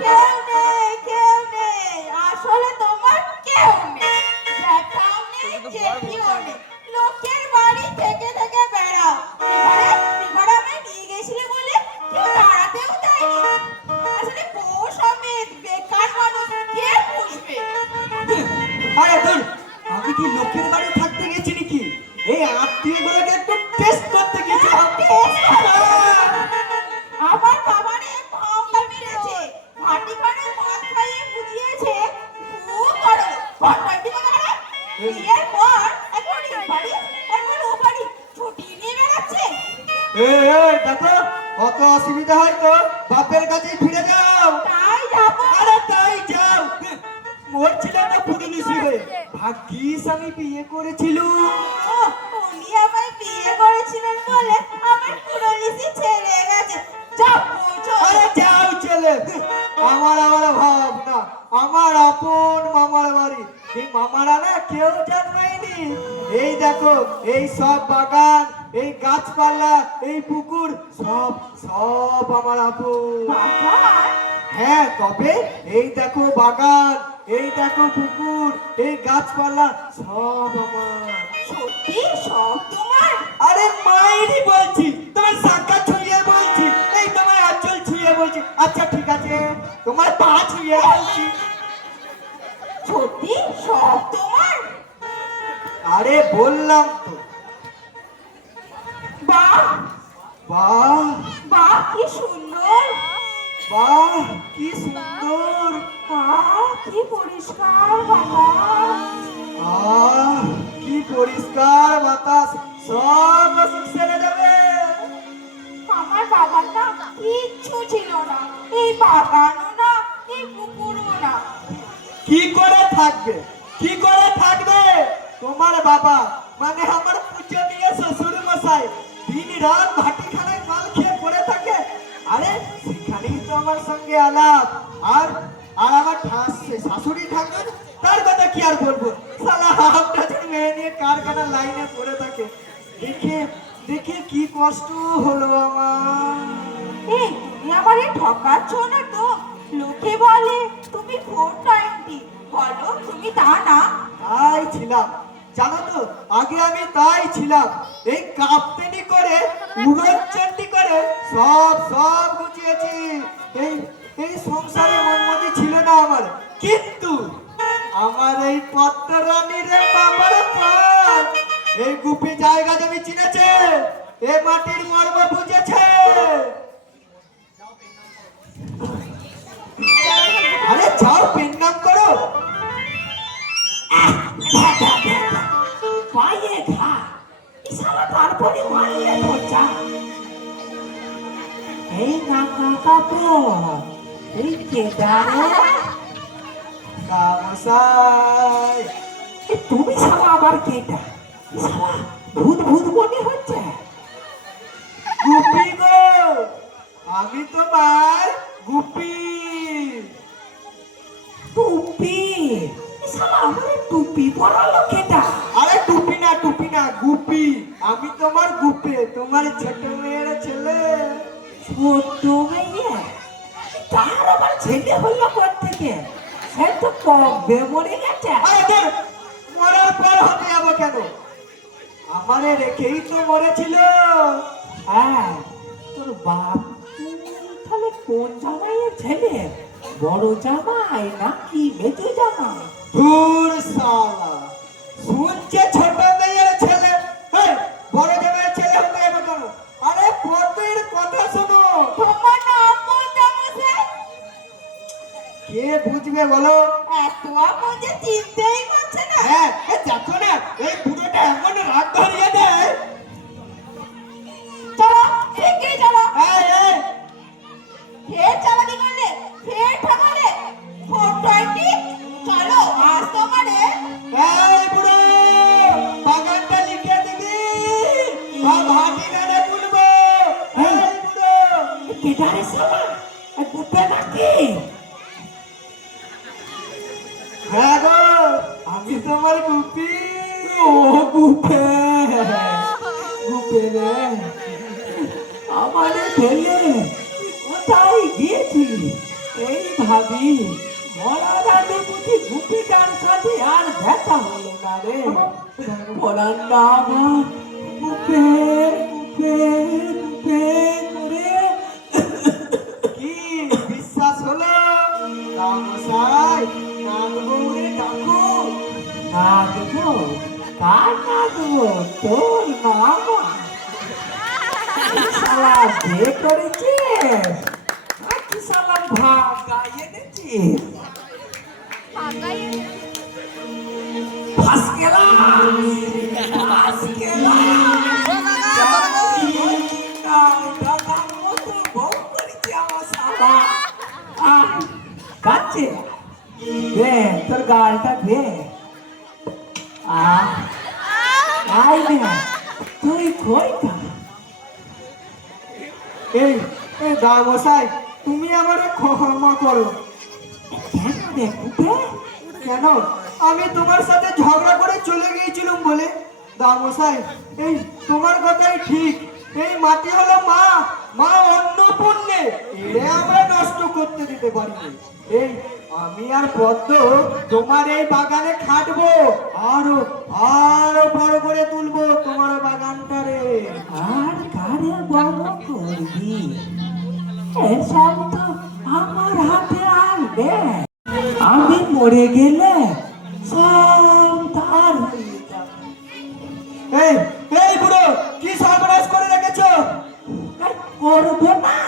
কেউ নেই, কেউ নেই, আসলে তোমার কেউ নেই, জ্যাঠাও নেই, জেঠিও নেই, লোকের বাড়ি থেকে থেকে বেড়াও। এবারে আমায় নিয়ে গেছিলে বলে কেউ তাড়াতেও দেয়নি। আসলে বউ সমেত বেকার মানুষ কে পুষবে? আরে ধুর, আমি কি লোকের বাড়ি থাকতে গেছি নাকি? এই আত্মীয় গুলোকে একটু টেস্ট করতে গেছি। আমার বাবারে ভাঙা মেরেছে, ভাটি খানে মদ খাইয়ে বুঝিয়েছে খুব বড় ভট্টাটি করে। বিয়ের পর এখন এই বাড়ি এখন ও বাড়ি ছুটি নিয়ে বেড়াচ্ছে। দেখো, কত অসুবিধা হয় তো বাপের কাছেই ফিরে যাও। তাই যাবো। আরে তাই যাও, মোর ছিল না পুরুলিশি হয়ে, ভাগ্যিস আমি বিয়ে করেছিলুম। উনি আমায় বিয়ে করেছিলেন বলে আমার পুরোলিসি ছেড়ে গেছে। যাও পৌঁছো। আরে যাও চলে, আমার আমার ভাব না, আমার আপন মামার বাড়ি, এই মামারা না কেউ জন্মায়নি। এই দেখো, এই সব বাগান, এই গাছপালা, এই পুকুর, সব সব আমার আপন। বাবা, হ্যাঁ, তবে এই দেখো বাগান, এই দেখো পুকুর, এই গাছপালা, সব আমার। সত্যি সব তোমার? আরে মায়েরই বলছি, তোমার সাক্ষাৎ ছুঁয়ে বলছি, এই তোমার আঁচল ছুঁয়ে বলছি। আচ্ছা ঠিক আছে, তোমার পা ছুঁয়ে বলছি। সত্যি সব তোমার? আরে বললাম তো। বাহ বাহ, বাহ, কি সুন্দর, বাহ, কি সুন্দর, বাহ কি পরিষ্কার বাতাস। আহ, কি পরিষ্কার বাতাস, সব অসুখ সেরে যাবে। আমার বাবার না কিচ্ছু ছিল না, এই বাগানও না, এই পুকুরও না। কি করে থাকবে, কি করে থাকবে? তোমার বাবা মানে আমার পূজনীয় শ্বশুর মশাই দিন রাত ভাটিখানায় মাল খেয়ে পড়ে থাকে। আরে সেখানেই তো আমার সঙ্গে আলাপ। আর আর আমার শাশুড়ি ঠাকুর, তার কথা কি আর বলবো, সালা হাফটা মেয়ে নিয়ে কারখানা লাইনে পড়ে থাকে। দেখে দেখে কি কষ্ট হলো আমার। এই তুমি আমারে ঠকাচ্ছ না তো? লোকে বলে তুমি 490, বলো তুমি তা না? তাই ছিলাম, জানো তো, আগে আমি তাই ছিলাম। এই কাপ্তেনি করে, উড়নচণ্ডী করে সব সব গুছিয়েছি। এই এই সংসারে মনমতি ছিল না আমার, কিন্তু আমার এই পত্তরানীর বাবার পর এই গুপি জায়গা জমি চিনেছে, এ মাটির মর্ম বুঝেছে। আরে যাও, পেন্নাম করো। পায়ে ঘা, ইশারা তারপরে মারিয়ে ধরছা। এই নাকা কাপড়, এই কেদারে, গামসাই, তুমি সারা আবার কেটা, সারা ভূত ভূত মনে হচ্ছে। গুপি গো, আমি তোমার গুপি। টুপি, সারা আমার টুপি পরালো কেটা। আরে টুপি না, টুপি না, গুপি। আমি তোমার গুপে, তোমার ছোট মেয়ের ছেলে। ছোট মেয়ে, তার আবার ছেলে হলো কোত্থেকে? সে তো কবে মরে গেছে। আরে ধর, মরার পর হতে যাবো কেন? আমারে রেখেই তো মরেছিল। হ্যাঁ, তোর বাপ তাহলে কোন জামাইয়ের ছেলে? বড় জামাই নাকি মেজো জামাই? ধুর শালা, শুনছে ছোট মেয়ের ছেলে, এই, বড় জামাইয়ের ছেলে হতে যাবে কেন? আরে পদের কথা শোনো। তোমার নাম বলতে মশাই? কে বুঝবে বলো? এত আপন যে চিনতেই পারছে না। হ্যাঁ, দেখো না, এই বুড়োটা এমন রাগ ধরিয়ে দেয়। চলো এগিয়ে চলো। এই, এই, ফের চালাকি করলে, ফের ঠকালে, 420 চলো আজ তোমারে। এই বুড়ো, বাগানটা লিখে দিবি, ভাটি নাড়ে তুলবো। এই বুড়ো, কেটারে শালা গুপে নাকি? হ্যাঁ গো, আমি তোমার গুপি। ও গুপে, গুপে রে, আমারে ফেলে কোথায় গিয়েছিলি? এই ভাবি মরা রাতে বুঝি গুপিটার সাথে আর দেখা হলো না রে। বলার না আমার গুপে, গুপে, গুপে করে কি বিশ্বাস হলো? রামসাই, নাগবৌরে ডাকো। নাগবো, কার নাগবো? তোর মামা শালা বিয়ে করেছিস নাকি শালা ভাগা এনেছিস? ফাঁস গেলাম, ফাঁস গেলাম। দাদার মতো বউ করেছে আমার শালা। কাচ্ছে দে তোর গালটা দে। আই নে তুই কইটা? এই, এই দামসাই, তুমি আমারে ক্ষমা করো। কেন রে কুপে? কেন? আমি তোমার সাথে ঝগড়া করে চলে গিয়েছিলাম বলে। দামসাই, এই তোমার কথাই ঠিক। এই মাটি হলো মা, মা অন্নপূর্ণে, এরে আমরা নষ্ট করতে দিতে পারিনি। এই আমি আর পদ্ম তোমার এই বাগানে খাটবো, আরো আরো বড় করে তুলবো তোমার বাগানটা রে। আর কারে বড় করবি? এসব তো আমার হাতে আর নেই। আমি মরে গেলে সব তার হয়ে যাবে। এই, এই বুড়ো, কি সর্বনাশ করে রেখেছো? আর করবো না?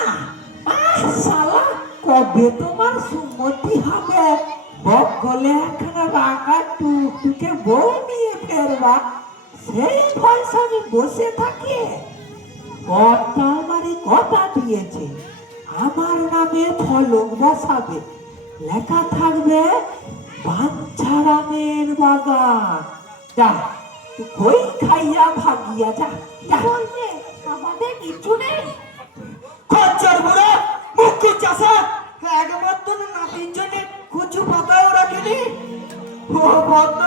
শালা কবে তোমার সুমতি হবে? বকলে একখানা রাঙা টুকটুকে বউ নিয়ে ফেরবা, সেই ভরসা আমি বসে থাকি। কর্তা আমারই কথা দিয়েছে, আমার নামে ফলক বসাবে, লেখা থাকবে বাঞ্ছারামের বাগান। যা তুই কই খাইয়া ভাগিয়া যা, যা। বলছে আমাদের কিছু নেই। খচ্চর বুড়ো, মুখু চাষা, একমাত্র নাতির জন্য কুচু পাতাও রাখেনি। ও ভদ্র,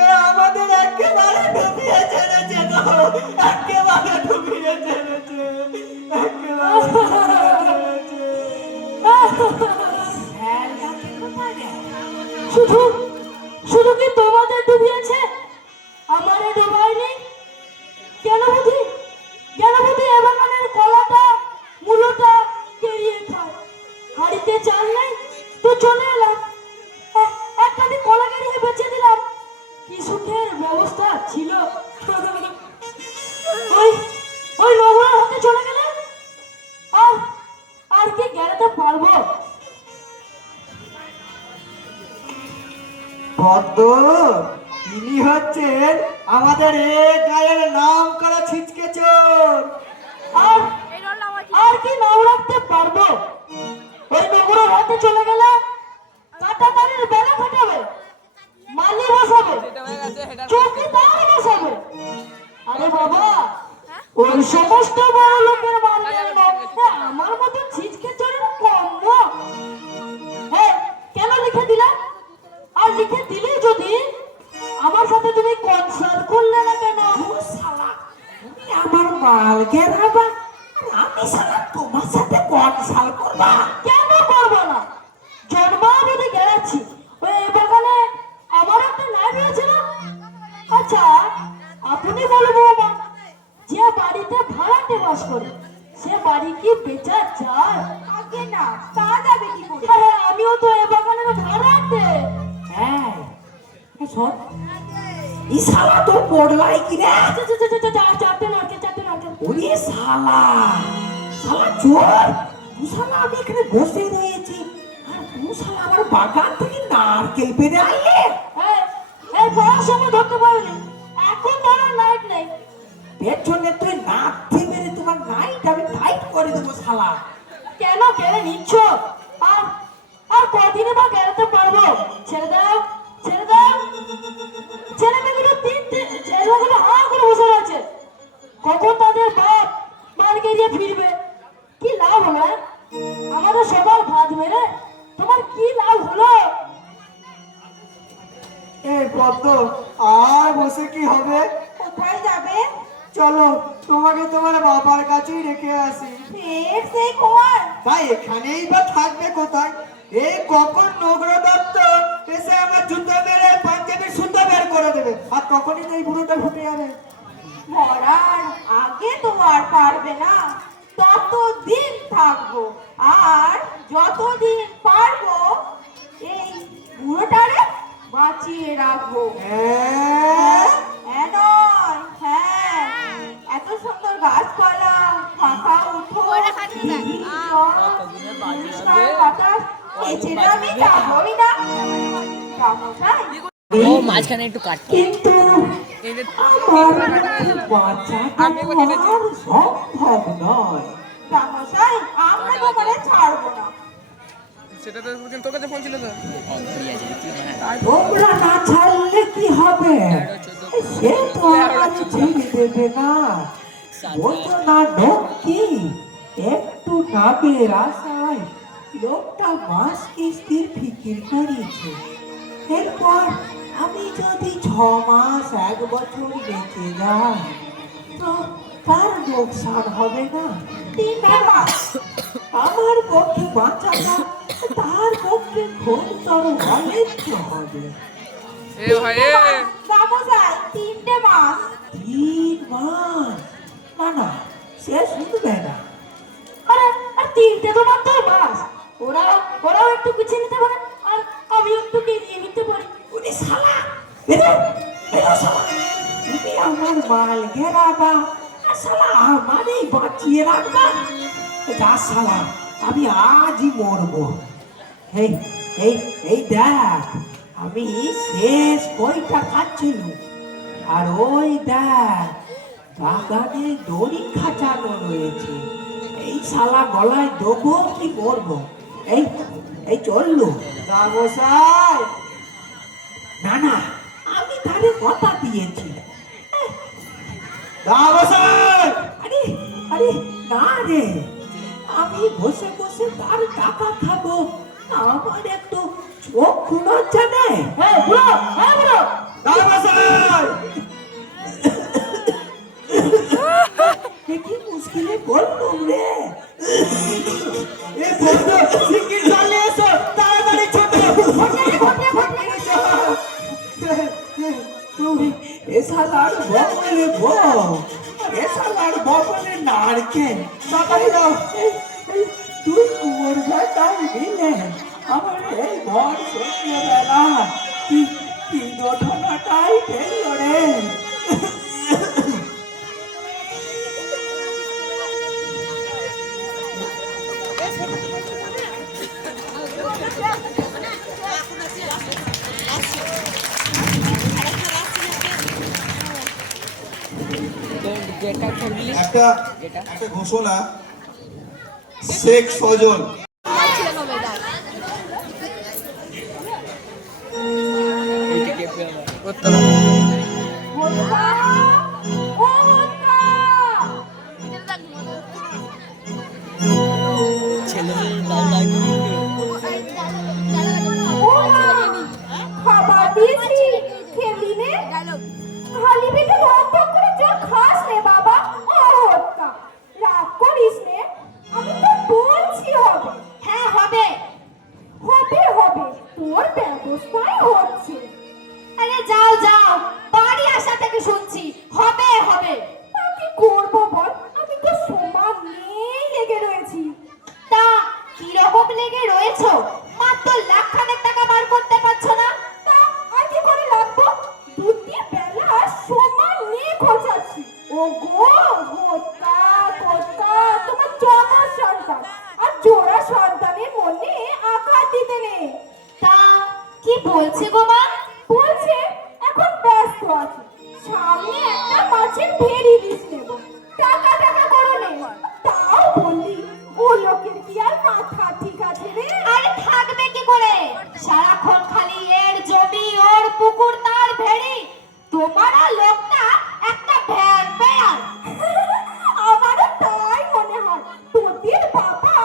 এ আমাদের একেবারে ডুবিয়ে ছেড়েছে গো, একেবারে ডুবিয়ে ছেড়েছে, একেবারে ডুবিয়ে ছেড়েছে। শুধু শুধু কি তোমাদের ডুবিয়েছে, আমারে ডুবায়নি? কেন বুঝি, কেন বুঝি এ বাগানের কলাটা মূলটা কেড়িয়ে খায়? হাড়িতে চাল নেই তো চলে এলাম, একটা দিন কলা কেড়িয়ে বেঁচে দিলাম। কি সুখের ব্যবস্থা ছিল। ওই ওই নোংরার হাতে চলে গেলে আর আর কি গেড়াতে পারবো? পদ্ম, ইনি হচ্ছেন আমাদের এ গায়ের নাম করা ছিচকে চোর। আর আর কি নাম রাখতে পারবো? ওই নোংরার হাতে চলে গেলে কাটা তারের বেলা খাটাবে, মালি বসাবে, যেটা হয়ে গেছে সেটা চৌকিদার বসাবে। আরে বাবা, ওই সমস্ত বড় লোকের মালিকের মধ্যে আমার মতো ছিচকে চোরের কম না। হ্যাঁ, কেন লিখে দিলা? আর লিখে দিলে যদি আমার সাথে তুমি কনসাল্ট করলে না কেন? শালা তুমি আমার মাল গেরাবা, আর আমি শালা তোমার সাথে কনসাল্ট করবা? কেন করবো না? জন্মাবধি গেড়াচ্ছি, ওই এই বাগানে আমার একটা নাই রয়েছে না? আচ্ছা, আপনি বলবো না, যে বাড়িতে ভাড়াটে বাস করে সে বাড়ি কি বেচা যায়? আগে না, তা যাবে কি করে? আরে আমিও তো এ বাগানের ভাড়াটে। হ্যাঁ শোন, এই শালা তোর পড়লাই কি রে? চারটে নারকেল, চারটে নারকেল। ওরে শালা, শালা চোর! তুই শালা আমি এখানে বসে রয়েছি আর তুই শালা আমার বাগান থেকে নারকেল পেরে আনলে। এই পড়ার সময় ধরতে পারিনি, এখন ধরার লাইট নেই। পেছনে তুই নাথি মেরে তোমার নাইট আমি টাইট করে দেবো শালা। কেন কেড়ে নিচ্ছ? আর আর কদিনে বা কেড়াতে পারবো? ছেড়ে দাও, ছেড়ে দাও। ছেলে মেয়েগুলো তিনটে ছেলেগুলো হা করে বসে রয়েছে, কখন তাদের বাপ মারকে দিয়ে ফিরবে? কি লাভ হলো? আমাদের সবার ভাত মেরে তোমার কি লাভ হলো? এই পদ্ম, আর বসে কি হবে? কোথায় যাবে? চলো তোমাকে তোমার বাবার কাছেই রেখে আসি। ফের সেই কুমার? তাই এখানেই বা থাকবে কোথায়? এই কখন নোংরা দত্ত এসে আমার জুতো মেরে পাঞ্জাবির সুতো বের করে দেবে, আর তখনই তো এই বুড়োটা ঢুকে যাবে। মরার আগে তো আর পারবে না, ততদিন থাকবো, আর যতদিন পারবো এই বুড়োটারে বাঁচিয়ে রাখবো। হ্যাঁ? হ্যাঁ নয়, হ্যাঁ, এত সুন্দর গাছপালা, ফাঁকা উঠো, নীল জল, পরিষ্কার বাতাস, এছাড়া আমি যাবোই না। রামমশাই, ও মাঝখানে একটু কাটতে কিন্তু এই যে আমার বাঁচাটা তো আর সম্ভব নয়। রামমশাই, আমরা তোমারে ছাড়বো না। সেটা তো তোর কাছে ফোন ছিল তো ঘুরিয়ে যাচ্ছি। হ্যাঁ তোমরা না ছাড়লে কি হবে? সে তো আমাকে ছেড়ে দেবে না। বোঝো না লোক কি? একটু নামের আশায় লোকটা মাস কিস্তির ফিকির করেছে। এরপর আমি যদি 6 মাস 1 বছর বেঁচে যাই তো তার লোকসান হবে না? 3 মাস। আমার পক্ষে বাঁচাটা তার পক্ষে ঘোরতর অনিচ্ছ হবে। এ ভাই এ রামমশাই, 3 মাস। 3 মাস? না না, সে শুনবে না। আরে আর তিনটে তো মাত্র মাস, ওরাও একটু পিছিয়ে নিতে পারে, আর আমি একটু এগিয়ে নিতে পারি। উনি শালা, বেরো বেরো শালা, তুমি আমার মাল ঘেরাবা আর শালা আমারই বাঁচিয়ে রাখবা। যা শালা, আমি আজই মরবো। এই এই এই দেখ, আমি শেষ বইটা খাচ্ছিলাম আর ওই দেখ বাগানে দড়ি খাঁচানো রয়েছে। এই শালা গলায় দেবো কি করবো? এই এই চললো। রামমশাই, না না, আমি তারে কথা দিয়েছি। রামমশাই, আরে আরে না রে, আমি বসে বসে তার টাকা খাবো, আমার একটু চোখ লজ্জা নেই। হ্যাঁ বুড়ো, হ্যাঁ বুড়ো। রামমশাই, কি মুশকিলে বললুম রে। এই পদ্ম, শিগগির চলে এসো, তাড়াতাড়ি ছোট। তুই এসালার বগলে বউ, এসালার বগলে নারকেল। তাড়াতাড়ি দাও। তুই কুয়োর ভাটাই দিলে আমার এই ঘর সন্ধ্যেবেলা কি ঘটনাটাই ফেলল রে। যেটা করবি একটা একটা ঘোষণা, শেখ সজল এইটা কে পেলো উত্তর হোক্কা, ও হোক্কা, ছেলে দাদা ও মা, খাবার দিয়েছি, খেলি নে? খালি পেটে ধক করে যা খাস রে বাবা। ও হোক্কা, রাগ করিস নে, আমি তো বলছি হবে। হ্যাঁ হবে, হবে হবে, তোর ব্যবস্থাই হচ্ছে। আরে যাও যাও, বাড়ি আসা থেকে শুনছি হবে হবে। তা কি করবো বল, আমি তো সমান নেই লেগে রয়েছি। তা কি বলছে গো মা? বলছে এখন ব্যস্ত আছে, সামনে একটা মাছের ভেড়ি বীজ নেব, টাকা টাকা করো নে। তাও বললি ও লোকের কি আর মাথা ঠিক আছে রে? আরে থাকবে কি করে, সারাক্ষণ খালি এর জমি ওর পুকুর তার ভেড়ি, তোমার আর লোকটা একটা ভ্যাম্পায়ার। আমারও তাই মনে হয়, তোদের বাবা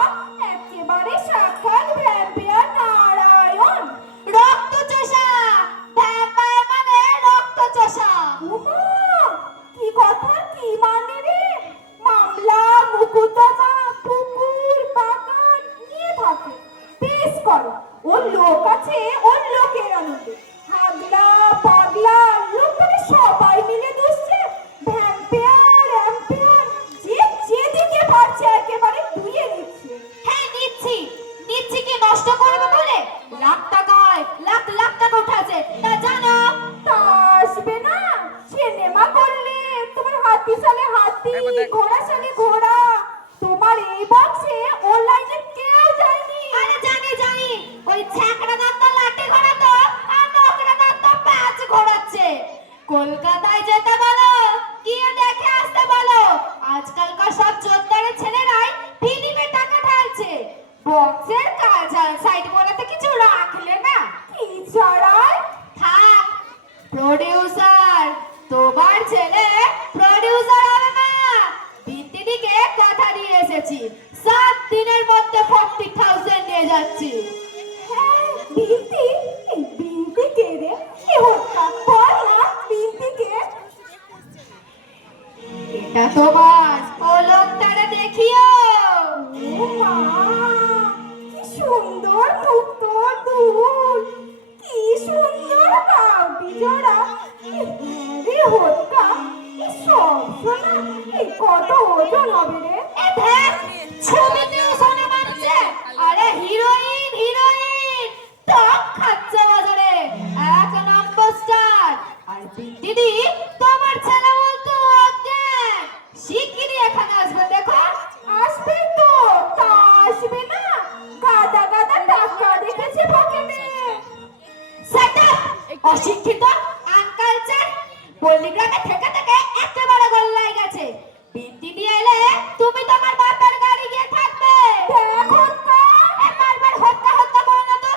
একেবারে সাক্ষাৎ ভ্যাম্পায়ার নারায়ণ, রক্তচোষা। ভ্যাম্পায়ার মানে রক্তচোষা। ওমা, কি কথা, কি মানে রে? মামলা মুকদ্দমা পুকুর বাগান নিয়ে থাকে, বেশ করো, ওর লোক আছে, ওর লোকের আনন্দে হাগলা পাগলা লোকের সবাই মিলে দুষছে। ভ্যাম্পায়ার অ্যাম্পায়ার যে যেদিকে পারছে একেবারে ধুয়ে নিচ্ছে। হ্যাঁ নিচ্ছি, নিচ্ছি কি নষ্ট করবো বলে? লাখ টাকায় লাখ লাখ টাকা উঠাছে, তা জানো? তা আসবে না, সিনেমা করলে তোমার হাতি সালে হাতি, ঘোড়া সালে ঘোড়া, তোমার এই বক্সে অনলাইনে কেউ যায়নি। আরে জানি জানি, ওই ছ্যাঁকড়া দাঁতা লাঠি ঘোড়া তো আর নোকড়া দাঁতা প্যাচ ঘোরাচ্ছে। কলকাতায় যেতে বলো, গিয়ে দেখে আসতে বলো, আজকালকার সব জোরদারের ছেলেরাই ফিল্মে টাকা ঢালছে। বক্সের কালচার সাইড বলাতে কিছু রাখলে না, কি ছড়ায় থাক। প্রোডিউসার, তোমার ছেলে প্রোডিউসার হবে না। বিন্তিদিকে কথা দিয়ে এসেছি, 7 দিনের মধ্যে 40,000 নিয়ে যাচ্ছি। হ্যাঁ বিন্তি, এই বিন্তি কে রে? কি হত্যা কর না বিন্তিকে। এটা তোমার ও লোকটারে দেখিও। ও মা, কি সুন্দর মুক্ত দুল, কি সুন্দর বাউটি জোড়া। রে হত্যা, এই সব সোনা, এই কত ওজন হবে রে? এ ধ্যান, ছবিতেও সোনা মানছে। আরে হিরোইন হিরোইন টপ খাচ্ছে বাজারে, 1 নম্বর স্টার। আর দিদি তোমার ছেলে বলতো অজ্ঞান, শিগগিরই এখানে আসবে, দেখো। আসবে তো, তা আসবে না, গাদা গাদা টাকা দেখেছে পকেটে। সেট আপ, অশিক্ষিত আনকালচার, পল্লীগ্রামে থেকে থেকে একেবারে গল্লায় গেছে। বিন্তি দিয়ে এলে তুমি তোমার বাপের গাড়ি গিয়ে থাকবে। দেখো তো, বারবার হত্যা হত্যা করো না তো।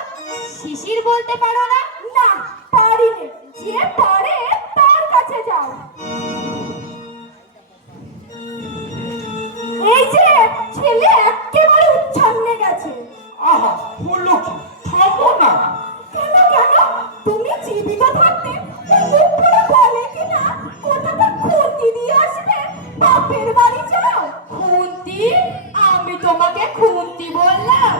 শিশির বলতে পারো না? না পারি নে, যে পারে তার কাছে যাও। এই যে ছেলে একেবারে উচ্ছন্নে গেছে। আহা হলো কি, থামো না। কেন কেন, তুমি জীবিত থাকতে এই মুখ পুরো বলে কিনা কোথাটা খুন্তি দিয়ে আসবে, বাপের বাড়ি যাও। খুন্তি? আমি তোমাকে খুন্তি বললাম?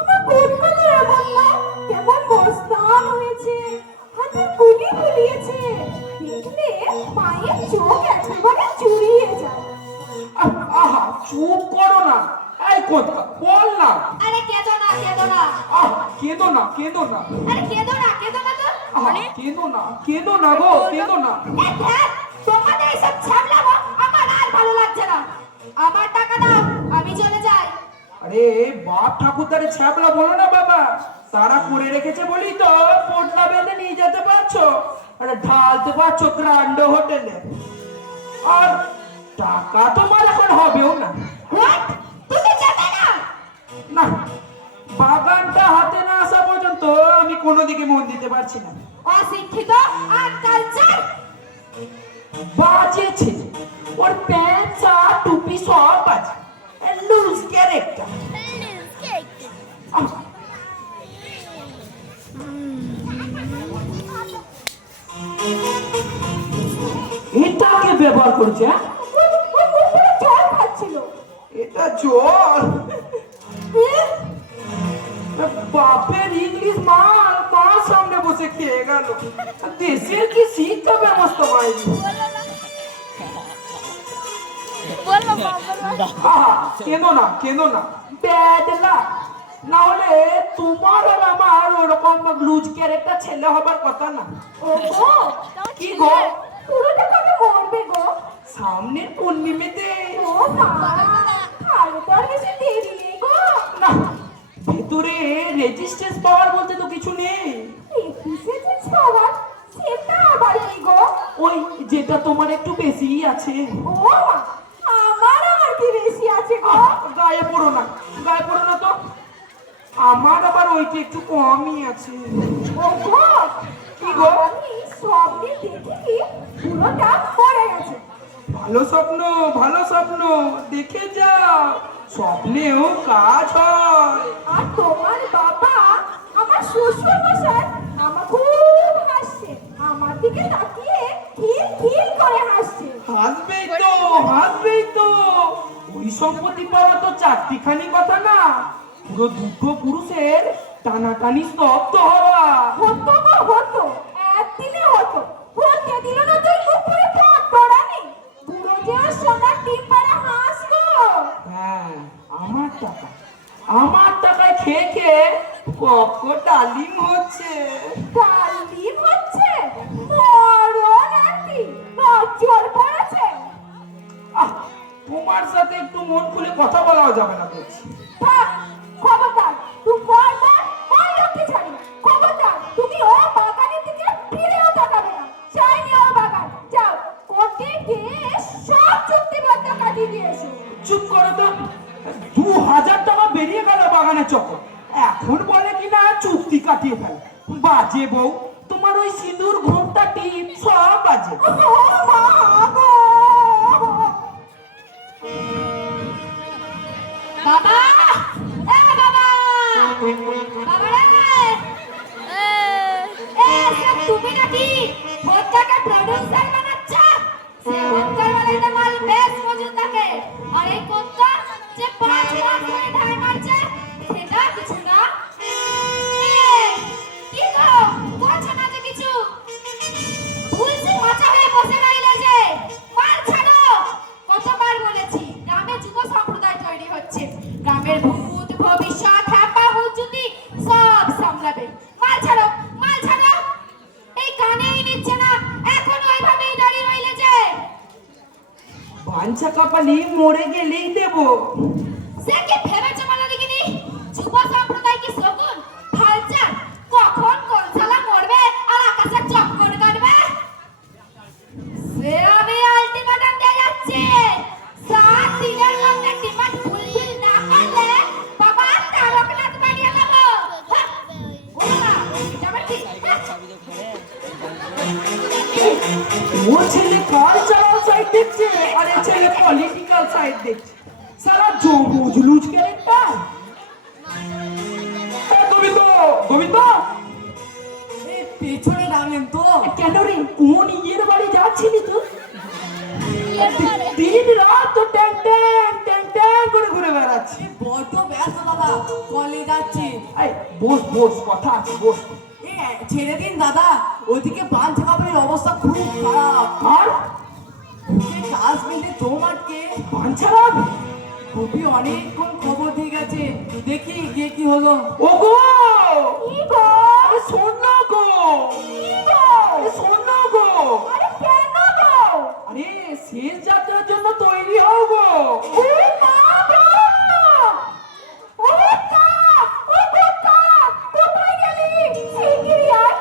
আমার গোটগুলো এমন না, কেমন বস্তান হয়েছে, হাতে গুলি গুলিয়েছে, দেখলে মায়ের চোখ একেবারে জুড়িয়ে যায়। আহা চুপ করো না, এই কথা বল না। আরে কেঁদো না কেঁদো না, আহ কেঁদো না কেঁদো না, আরে কেঁদো না কেঁদো না তো। আহা কেঁদো না কেঁদো না গো, কেঁদো না। এই ধ্যান, তোমাদের এসব ছ্যাবলামো আমার আর ভালো লাগছে না। আমার টাকা দাও, আমি চলে যাই। আরে বাপ ঠাকুরদারে ছ্যাবলা বলো না বাবা, তারা করে রেখেছে বলি তো পোটলা বেঁধে নিয়ে যেতে পারছো, আরে ঢালতে পারছো গ্র্যান্ড হোটেলে। আর টাকা তোমার এখন হবেও না। হোয়াট, তুমি যাবে না? না, বাগানটা হাতে না আসা পর্যন্ত আমি কোনো দিকে মন দিতে পারছি না। অশিক্ষিত আনকালচার। বাজে ছেলে, ওর প্যান্ট শার্ট টুপি সব আছে, লুজ ক্যারেক্টার। এটাকে ব্যবহার করছে, হ্যাঁ? জল খাচ্ছিল। এটা জল? বাপের ইংলিশ মাল মার সামনে বসে খেয়ে গেল, দেশের কি শিক্ষা ব্যবস্থা পাইনি। আহা কেঁদো না কেঁদো না, ব্যাড লাক। না হলে তোমার আর আমার ওরকম লুজ ক্যারেক্টার ছেলে হবার কথা না। ও গো, কি গো? পুরোটা কবে মরবে গো? সামনের পূর্ণিমেতে। ও বাবা, তাহলে তো আর বেশি দেরি নেই গো। না, ভেতরে রেজিস্ট্যান্স পাওয়ার বলতে তো কিছু নেই। চুলটা তোমার একটু বেশিই আছে। ও মা, আমার আবার কি বেশি আছে গো? গায়ে পড়ো না, গায়ে পড়ো না তো। আমার আবার ওইটা একটু কমই আছে। ও গো, কি গো? আমি স্বপ্নে দেখি পুরোটা পড়ে গেছে। ভালো স্বপ্ন, ভালো স্বপ্ন দেখে যাও, স্বপ্নেও কাজ হয়। আর তোমার বাবা, আমার শ্বশুর মশাই আমার খুব হাসছে, আমার দিকে তাকিয়ে খিল খিল করে হাসছে। হাসবেই তো, হাসবেই তো। ওই সম্পত্তি পাওয়া তো চারটিখানি কথা না, পুরো দুটো পুরুষের টানাটানি স্তব্ধ হওয়া। হতো গো হতো, একদিনে হতো। হতে দিল না তুই মুখ করে পড়ানি। বুড়ো যে ওর সোনার ডিম পাড়া হাঁস গো। হ্যাঁ, আমার টাকা, আমার টাকায় খেয়ে খেয়ে কক্ক ডালিম হচ্ছে। ডালিম হচ্ছে? মরণ আন্টি, নজর পড়েছে। আহ, তোমার সাথে একটু মন খুলে কথা বলাও যাবে না বলছি। থাক, খবরদার, তুই বল বল, বল লক্ষ্মী ছাড়ি। খবরদার, তুমি ও বাগানের দিকে ফিরেও তাকাবে না। চাইনি ও বাগান। যাও, কোর্টে গিয়ে সব চুক্তিবদ্ধ কাটিয়ে দিয়ে এসো। চুপ করো তো, 2000 টাকা বেরিয়ে গেল বাগানের চক্কর, এখন বলে কিনা চুক্তি কাটিয়ে ফেল। বাজে বউ, তোমার ওই সিঁদুর ঘোমটা টিপ সব বাজে। ও মা গো। বাবা, বাবা, বাবা রে, সব তুমি নাকি ভোটটাকে প্রডিউসার বানাচ্ছ? সে ভোটকার বানাইতে মাল বেশ মজুদ থাকে, আর এই কোত্তা যে 5 লাখ করে ঢাই মারছে সেটা কিছু না। কি গো, বলছো না যে কিছু? ভুলছি মাথা হয়ে বসে রইলে যে, মাল ছাড়ো। কতবার বলেছি গ্রামে যুব সম্প্রদায় তৈরি হচ্ছে, গ্রামের ভূত ভবিষ্যৎ হ্যাপা হুজুতি সব সামলাবে। মাল ছাড়ো, মাল ছাড়ো। এই কানেই নিচ্ছে না, এখন ওইভাবেই দাঁড়িয়ে রইলে যে। বাঞ্ছা কপালি মরে গেলেই দেবো। সে কি ভেবেছে বলো দেখিনি? যুব সম্প্রদায় কি শকুন ফালচা, কখন কোন শালা মরবে আর আকাশে চক্কর কাটবে? সে আমি আলটিমেটাম দিয়ে যাচ্ছে, 7 দিনের মধ্যে ডিমান্ড ফুলফিল না করলে বাবা তারকনাথ বানিয়ে দেবো। হ্যাঁ, বলো না, এটা আবার কি? ও ছেলে কালচারাল সাইড দেখছে, আর এই ছেলে পলিটিক্যাল সাইড দেখছে। সারা জবুজ লুজ ক্যারেক্টার। গোবিন্দ, গোবিন্দ, এই পেছনে নামেন তো। কেন রে, কোন ইয়ের বাড়ি যাচ্ছিলি তুই? দিন রাত তো ট্যাং ট্যাং ট্যাং ট্যাং করে ঘুরে বেড়াচ্ছি। বড্ড ব্যস্ত দাদা, কলে যাচ্ছি। এই বস বস, কথা আছে, বস। এ ছেড়ে দিন দাদা, ওইদিকে বাঞ্ছা কাপড়ের অবস্থা খুব খারাপ। আর কাজ মিলে দম আটকে বাঞ্ছারা, কবি অনেকক্ষণ খবর দিয়ে গেছে, দেখি গিয়ে কি হলো। ওগো, কি গো? আরে শোন না গো, কি গো? আরে শোন না গো, আরে কেন গো? আরে শেষ যাত্রার জন্য তৈরি হও গো। ও মা গো! ও কাক! ও কাক! কোথায় গেলি? শিগগিরই আয়।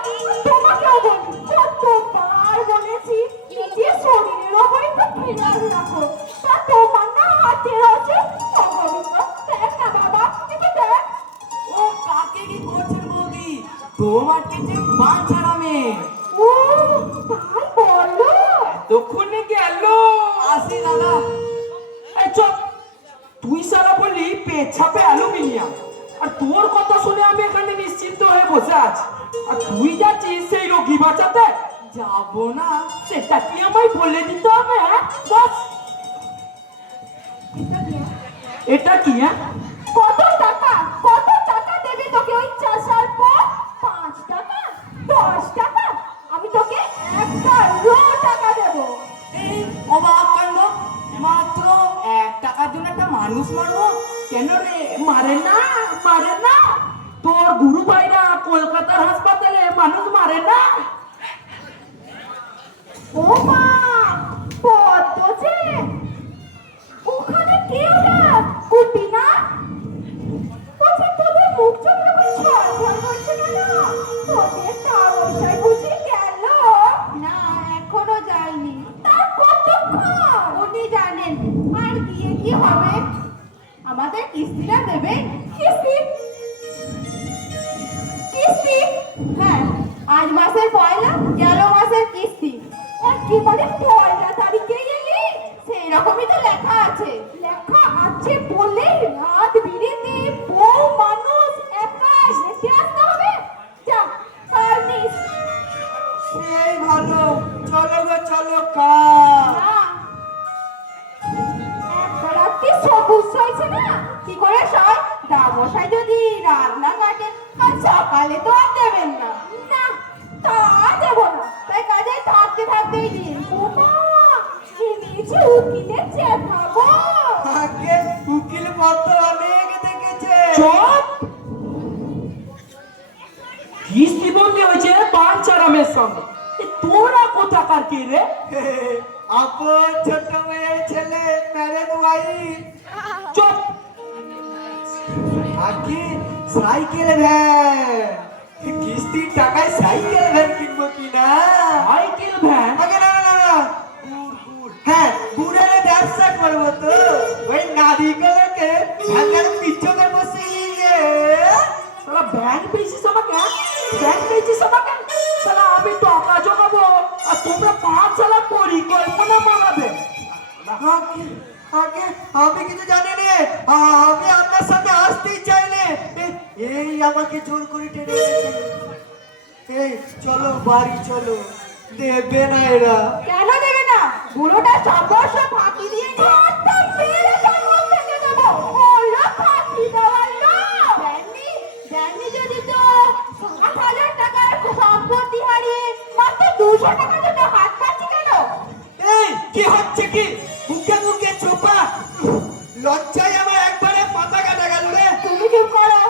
তোমাকেও বলি, কতবার বলেছি, নিজের শরীরের ওপর একটু খেয়াল রাখো। তা তোমার না হাতে আছে অগণিত। দেখ না বাবা, একটু দেখ। ও কাকে কি করছেন বৌদি? দম আটকেছে বাঞ্ছা নামে। ও তাই বলো? তখনই গেল। আসি দাদা। এই চুপ, তুই সারা বললি পেছাপে অ্যালুমিনিয়াম, আর তোর কথা শুনে আমি এখানে নিশ্চিন্ত হয়ে বসে আছি, আর তুই যাচ্ছিস সেই রোগী বাঁচাতে। যাবো না। সেটা কি আমায় বলে দিতে হবে? হ্যাঁ বস, এটা কি? হ্যাঁ, কত টাকা? কত টাকা দেবে তোকে ওই চাষার পর? 5 টাকা? 10 টাকা? আমি তোকে 11 টাকা দেবো। এই অবাক কাণ্ড, মাত্র 1 টাকার জন্য একটা মানুষ মারবো? কেন রে, মারে না, মারে না? তোর গুরু ভাইরা কলকাতার হাসপাতালে মানুষ মারে না? ও মা, পদ্ম যে ওখানে কেউ না, কুপি না? বলছে তোদের মুখ চোখ যখন ছলছল করছে না, তোদের তার ওইটাই বুঝি গেল? না, এখনো যায়নি। কিস্তিটা দেবেন? কিস্তি কিস্তি হ্যাঁ, আজ মাসের পয়লা, গেল মাসের কিস্তি। একেবারে পয়লা তারিখে এলি, সেই রকমই তো লেখা আছে। লেখা আছে বলে রাত বিরেতে বউ মানুষ একা হেঁটে আসতে হবে? যা, কাল নিস। সেই ভালো, চলো গো চলো কা। না, একটা রাত্রি সবুজ হয়েছে না, কি করে সয়? দামশাই যদি রাত না কাটে আর সকালে তো আর দেবেন না। না, তা দেবো না, তাই কাজে থাকতে থাকতেই দিন। ওমা, এনেছি উকিলের চেঁচাবো। আগে উকিল পত্র অনেক দেখেছে। চপ কিস্তি বললে হয়েছে বাঞ্চারামের সঙ্গে। এ তোরা কোথাকার কে রে? আপন ছোট মেয়ের ছেলে, ম্যারেড ওয়াইফ। চপ আগে সাইকেল ভ্যান, কিস্তির টাকায় সাইকেল ভ্যান কিনবো কিনা। Cycle van? আগে না না না না, হ্যাঁ গুড়ের ব্যবসা করবো তো। ওই নারীগুলোকে ভ্যানের পিছনে বসে নিয়ে শালা ভ্যান পেয়েছিস আমাকে? ভ্যান পেয়েছিস আমাকে? শালা আমি টাকা জমাবো আর তোমরা 5 শালা পরিকল্পনা বানাবে। আগে আগে আমি কিছু জানি না, আমি আপনার সামনে আসতেই চাই না। এই আমাকে জোর করে টেনে এনেছে। এই চলো বাড়ি চলো, দেবে না এরা। কেন দেবে না? বুড়োটা চাপড় ফাঁকি দিয়ে ঘরটা ফেলে জঙ্গল থেকে দেবো। হলো ফাঁকি দেওয়ার লোক। দেননি যদি তো 7,000 টাকার সম্পত্তি হারিয়ে মাত্র 200 টাকা জন্য হাত পাচ্ছি কেন? এই কি হচ্ছে কি? মুখে মুখে চোপা, লজ্জায় আমার একবারে মাথা কাটা গেল রে। তুমি চুপ করো।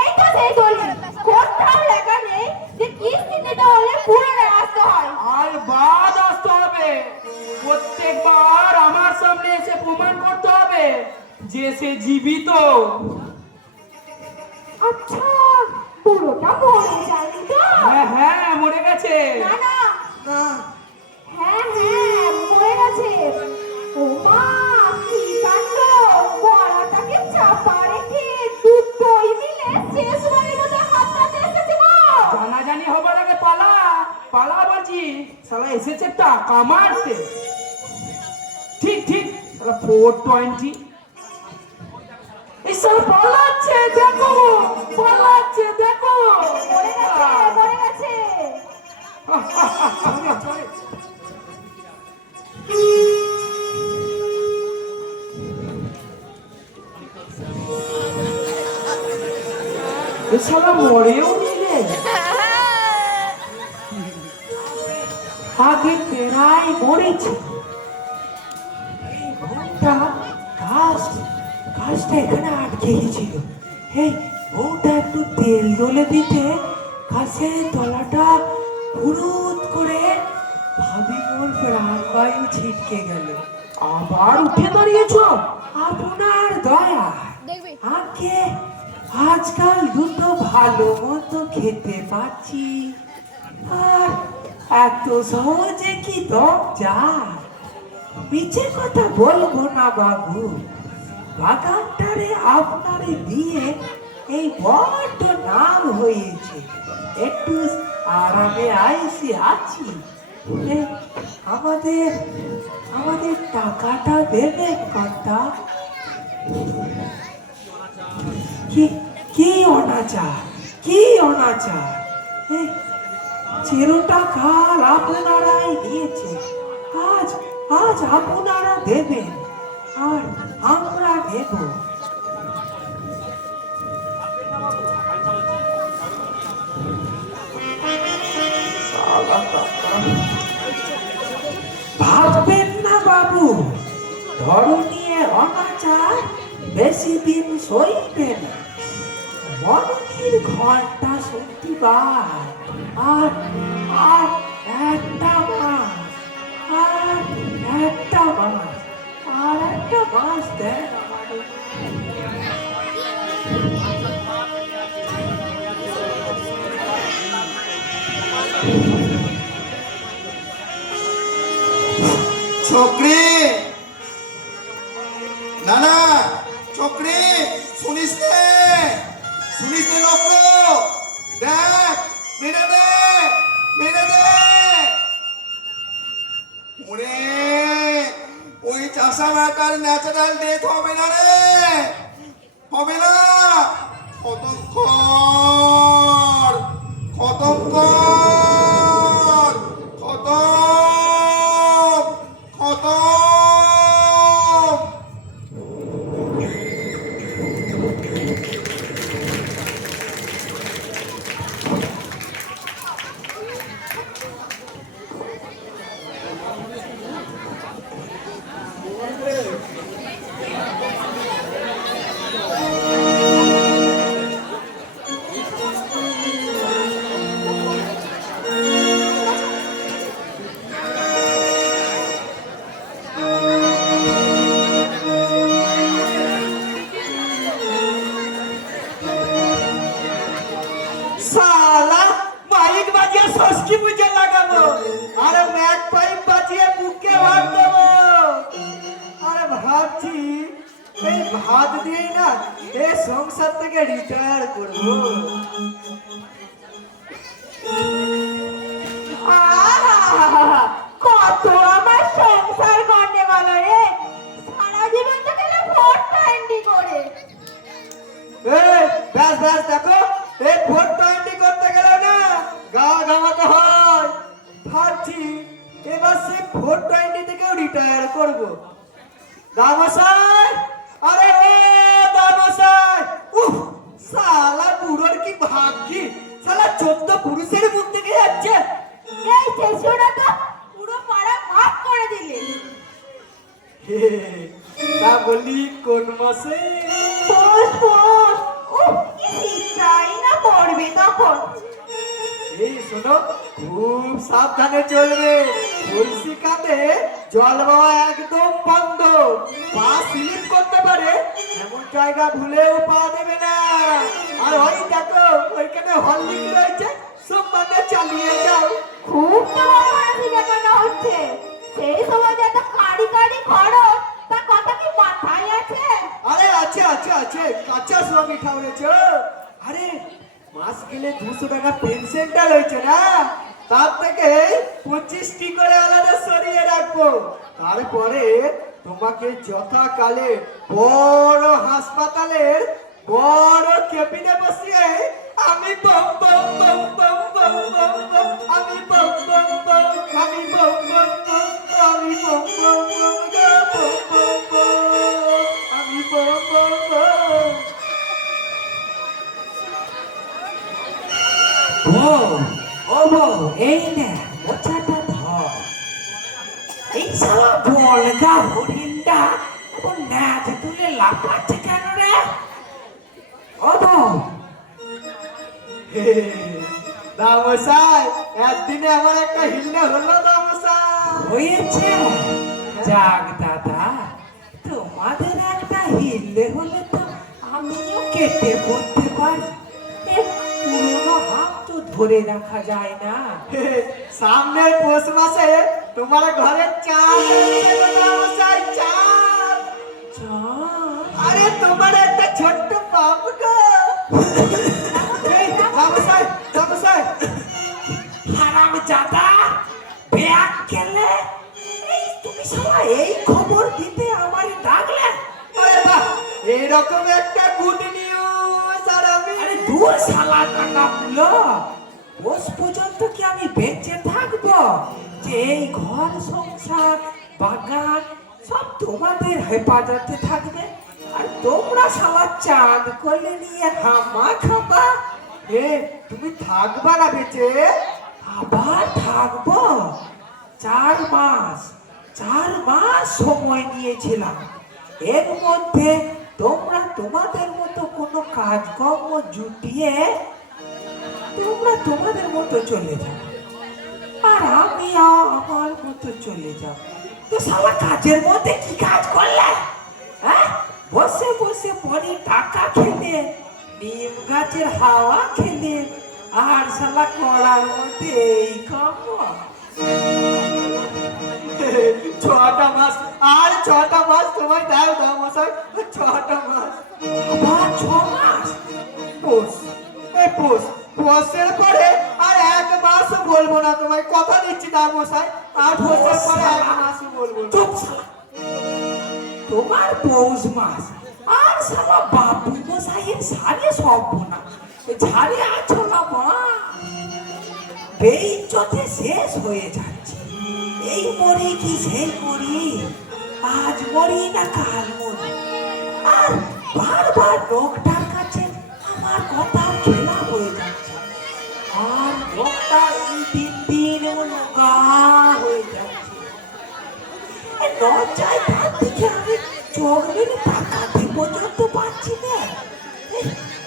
এই তো সেই দলিল, কোথাও লেখা নেই যে কিস্তি দিতে হলে পুরো আসতে হয়। আর বাদ আসতে হবে, প্রত্যেকবার আমার সামনে এসে প্রমাণ করতে হবে যে সে জীবিত। আচ্ছা, পুরোটা মরে যায়নি তো? হ্যাঁ হ্যাঁ মরে গেছে। না না, না, হ্যাঁ হ্যাঁ মরে গেছে। ও মা, কি কাণ্ড! গলাটাকে চাপা রেখে দুটোই মিলে শেষবারের মতো হাতটাতে এসেছে গো। জানাজানি হবার আগে পালা পালা বাজি, শালা এসেছে টাকা মারতে। ঠিক ঠিক, শালা 420। এই শালা পালাচ্ছে, দেখো পালাচ্ছে, দেখো। মরে গেছে, মরে গেছে। এ শালা মরেও নিলে। আগে প্রায় মরেছে। এই বউটা গাছটা এখানে আটকে গেছিল। এই বউটা একটু তেল দলে দিতে গাছের তলাটা ফুরুত করে ভাবি মোর প্রাণবায়ু ছিটকে গেল। আবার উঠে দাঁড়িয়েছ আপনার দয়া। আগে আজকাল দুটো ভালো মতো খেতে পাচ্ছি, আর এত সহজে কি দম যায়? মিছে কথা বলবো না বাবু, বাগানটারে আপনারে দিয়ে এই বড্ড নাম হয়েছে। একটু আরামে আইসি আছি। এই আমাদের টাকাটা দেবেন কথা। কি অনাচার, কি অনাচার! এই 0 টাকা আপনারাই দিয়েছে, আজ আপনারা দেবেন আর আমরা দেব। ভাববেন না বাবু, ধরনীয় অনাচার বেশি দিন সইবে না। মরণের ঘন্টা শুনতিবার আর একটা মাস, আর একটা মাস দেন আমাদের। ছোকরি, না না মেরে দে, মেরে দে। ওরে, ওই চাষা মাটার ন্যাচারাল ডেথ হবে না রে, হবে না। খতম কর, খতম কর, খতম, খতম। শালা মাইক বাজিয়ে ষষ্ঠী পুজো লাগাবো আর ম্যাক পাইপ বাজিয়ে মুখে ভাত দেবো। আরে ভাবছি এই ভাত দিয়ে না এই সংসার থেকে রিটায়ার করবো। আহা, কত আমার সংসার করতে বলো রে, সারা জীবন তো গেলে ভোট টাইন্ডি করে। এই ব্যাস ব্যাস দেখো, এই ভোট টোয়েন্টি করতে গেলে না গা ঘামাতে হয়। ভাবছি এবার সে ভোট টোয়েন্টি থেকেও রিটায়ার করবো। দামশাই, আরে ও দামশাই, উফ শালা বুড়োর কি ভাগ্যি, শালা 14 পুরুষের মুখ থেকে যাচ্ছে। এই শেষুরা তো পুরো পাড়া ভাগ করে দিলে। হে, তা বলি কোন মাসে? পোষ পোষ, উফ কি শীতটাই না পড়বে তখন। এই শোনো, খুব সাবধানে চলবে। কলসি কাঁধে জল বাবা একদম বন্ধ। পা স্লিপ করতে পারে এমন জায়গা ভুলেও পা দেবে না। আর ওই দেখো ওইখানে হরলিক রয়েছে, সব মানে চালিয়ে যাও। খুব তো মানসিক দেখানো হচ্ছে। সেই সময় যে এত কাড়ি কাড়ি খরচ, তার কথা কি মাথায় আছে? আরে আছে আছে আছে, কাঁচা শ্রমিক ঠাউরেছে। আরে মাস গেলে 200 টাকা পেনশনটা রয়েছে না, তার থেকে 25টি করে আলাদা সরিয়ে রাখবো। তারপরে তোমাকে যথাকালে বড় হাসপাতালের বড় কেবিনে বসিয়ে আমি বম বম বম বম বম বম বম, আমি বম বম বম, আমি বম বম বম, আমি বম বম বম, বম বম বম, আমি বম বম বম। ও বউ, এই নে মোচাটা ধর। এই শালা বলগা হরিণটা ও নাচ তুলে লাফাচ্ছে কেন রে? ও বউ, দামশাই, একদিনে আমার একটা হিল্লে হলো দামশাই। হয়েছে? যাক দাদা, তোমাদের একটা হিললে হলে তো আমিও কেটে পড়তে পারি। এ পুরোনো হাত তো ধরে রাখা যায় না। সামনের পৌষ মাসে তোমার ঘরে চাঁদ আসছে গো দামশাই, চাঁদ। আরে তোমার একটা ছোট্ট পাপ গো। এই দামশাই, দামশাই, হারাম জাদা, ব্যাগ গেলে এই তুমি শালা এই খবর দিতে আমারে ডাকলে? আরে বাহ, এরকম একটা গুড নিউজ। আর আমি আরে দূর শালা টাকাগুলো, পোষ পর্যন্ত কি আমি বেঁচে থাকবো যে এই ঘর সংসার বাগান সব তোমাদের হেফাজতে থাকবে আর তোমরা শালা চাঁদ করলে নিয়ে হামা খাবা? তুমি থাকবা না বেঁচে? আবার থাকবো? 4 মাস সময় নিয়েছিলাম। এর মধ্যে তোমরা তোমাদের মতো কোনো কাজকর্ম জুটিয়ে তোমরা তোমাদের মতো চলে যাও আর আমি আমার মতো চলে যাও। তো শালা কাজের মধ্যে কি কাজ করলে? হ্যাঁ, বসে বসে পরে টাকা খেলে, নিম গাছের হাওয়া খেলে, আর শালা করার মধ্যে এই কাম। 6টা মাস, আর 6টা মাস তোমায় দাও দামশাই, 6টা মাস। আবার 6 মাস? পোষ, এই পোষের পরে আর বলবো না তোমায়, কথা দিচ্ছি না মশাই, 8 বছর পরে এক মাসই বলবো না। চুপ শালা। তোমার পৌষ মাস আর শালা বাবু মশাইয়ের সারে সব না ঝাড়ে আছো না মা, বেইজ্জতে শেষ হয়ে যাচ্ছে। এই মরি কি সেই মরি, আজ মরি না কাল মরি। আর বারবার লোকটার কাছে আমার কথা খেলা হয়ে যাচ্ছে, আর লোকটা এই দিন দিন গা হয়ে যাচ্ছে। লজ্জায় তার দিকে আমি চোখ মেলে তাকাতে পর্যন্ত পারছি না।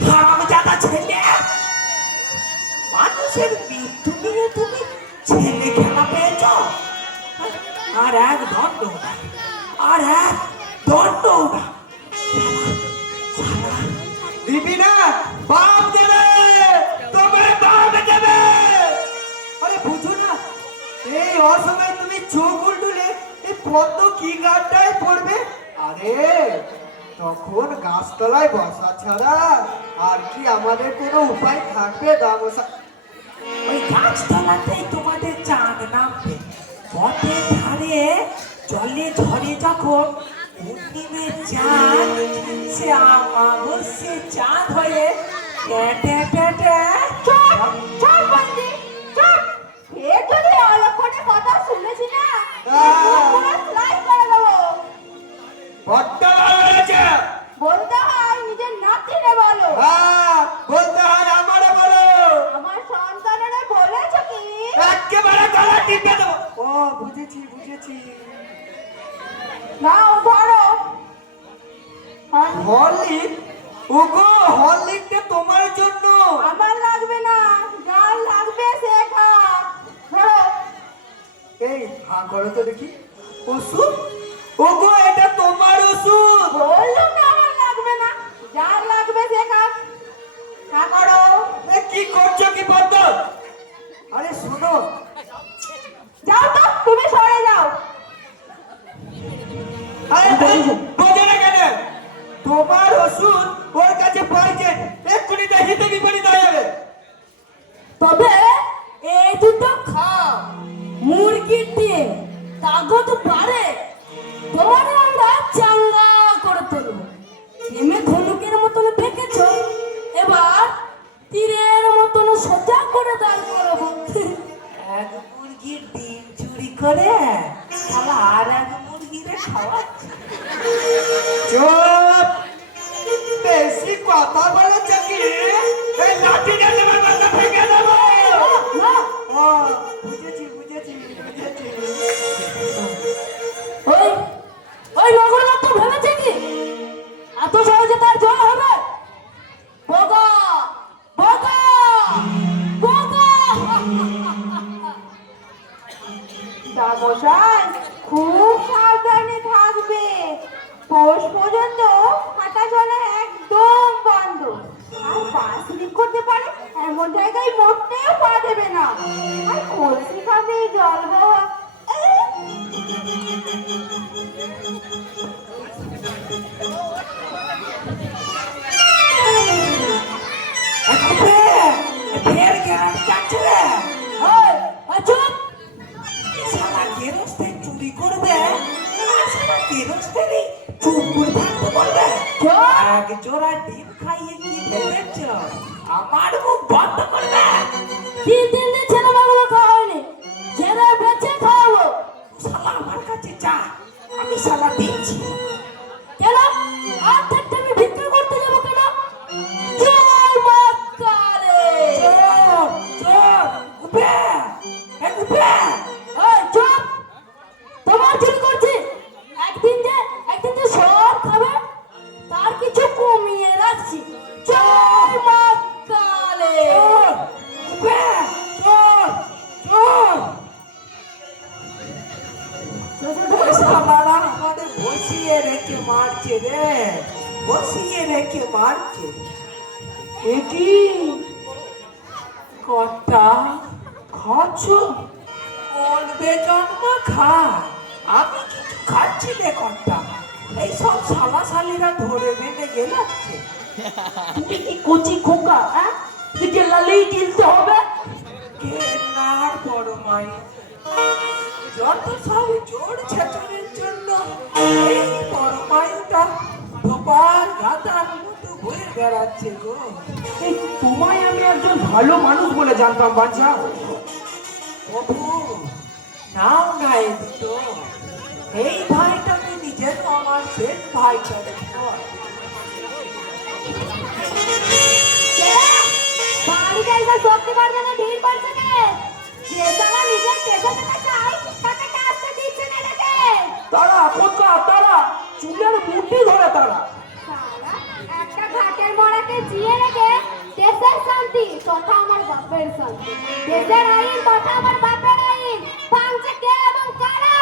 হারামজাদা ছেলে, মানুষের মৃত্যু নিয়ে তুমি ছেলে খেলা পেয়েছ, আর এক দণ্ড না, আর এক দণ্ড না। দিবি না, বাপ দেবে, তোমার বাপ দেবে। আরে বুঝো না, এই অসময়ে তুমি চোখ উল্টুলে এই পদ্ম কি গাছটায় পড়বে। আরে তখন গাছতলায় বসা ছাড়া আর কি আমাদের কোনো উপায় থাকবে দামোসা? ওই গাছতলাতেই তোমাদের চাঁদ নামবে, পথের ধারে জলে ঝরে যখন পূর্ণিমের চাঁদ সে অমাবস্যে চাঁদ হয়ে ট্যাঁ ট্যাঁ ট্যাঁ চুপ চুপ বন্দি চুপ। এর যদি অলক্ষণে কথা শুনেছি না, পুরো স্লাইড করে দেবো। বড্ড ভালো হয়েছে। বলতে হয় নিজের নাতিরে বলো। হ্যাঁ, বলতে হয় আমারে বলো। আমার সন্তানেরা বলেছে কি? একেবারে গলা টিপে দেবো। ও বুঝেছি বুঝেছি। নাও ধরো। হরলিক, ওগো হরলিকটা তোমার জন্য। আমার লাগবে না, যার লাগবে সে খাক। ধরো। এই হা করো তো দেখি, ওষুধ। ওগো এটা তোমার ওষুধ। বললাম না আমার লাগবে না, যার লাগবে সে খাক। খা করো। এ কি করছো কি বন্ধ? আরে শোনো, যাও তো, তুমি সরে যাও। আরে বোঝো না কেন? তোমার ওষুধ ওর কাছে পাইছেন, এক্ষুনি দেখিতে বিপরীত হয়ে যাবে। তবে এই দুটো খাও, মুরগির ডিম তাগত পারে তোমার আমরা চাঙ্গা করে তুলব। নেমে ধনুকের মতন ফেঁকেছ, এবার তীরের মতন সোজা করে দাঁড় করবো। এক মুরগির ডিম চুরি করে শালা আর এক মুরগিরে খাওয়াচ্ছে। চুপ, বেশি কথা বলেছ কি? এই লাঠি দিয়ে তোমার মাথা ভেঙে দেবো। না, ও বুঝেছি বুঝেছি বুঝেছি। ওই ওই নগরনাথ তো ভেবেছে কি এত সহজে তার জয় হবে? বগা বগা বগা। দামোসাই খুব সাবধানে থাকবে। পৌষ পর্যন্ত হাঁটা চলা একদম বন্ধ। আর পা স্লিপ করতে পারে এমন জায়গায় মরতেও পা দেবে না। আর কলসি খাবে জল বাবা। ফের গ্যারান্টি যাচ্ছে রে। ওই চুপ। শালা গেরস্তে চুরি করবে আর শালা গেরস্তেরই চুপ করে থাকতে বলবে। এক জোড়া ডিম খাইয়ে কি ভেবেছ আমার মুখ বন্ধ করবে? 3 দিন ছেলে মেয়েগুলো খাওয়া হয়নি, ছেলে বেঁচে খাওয়াবো। শালা আমার কাছে যা, আমি শালা দিচ্ছি। কেন আর থাকতে আমি ভিক্ষা করতে যাবো কেন? জয় মা কালী। চোর চোর উপে উপে। ওই চুপ, তোমার চুরি করছি। একদিন যে সব খাবে তার কিছু কমিয়ে রাখছি। জয় মা কালী। উপে চোর চোর। শালারা আমাদের বসিয়ে রেখে মারছে রে, বসিয়ে রেখে মারছে। এটি কটা খাচ্ছ? বলবে জন্ম খা, আমি কিছু খাচ্ছি রে কটা। এইসব শালা শালিরা ধরে বেঁধে গেলাচ্ছে। তুমি কি কচি খোকা? তুই গেলালেই গিলতে হবে। কেনার পর মাই যত সব জোর ছেচরের জন্য এই বড় মাইটা ধোপার গাদার মতো ঘুরে বেড়াচ্ছে গো। এই তোমায় আমি একজন ভালো মানুষ বলে জানতাম বাচ্চা। প্রভু নাও না এ দুটো, এই ভাইটাকে নিজের আমার শেষ ভাই করে বাড়ি যাইবার সত্যি পারবে না, ভিড় করছে কে? যে সালা নিজের পেশা যেতে চাই তাকে কাজটা দিচ্ছে না এটাকে। তারা কোথা তারা চুলের মুঠি ধরে তারা। সালা একটা ঘাটের মরাকে জিয়ে রেখে দেশের শান্তি তথা আমার বাপের শান্তি, দেশের আইন তথা আমার বাপের আইন ভাঙছে কে এবং কারা?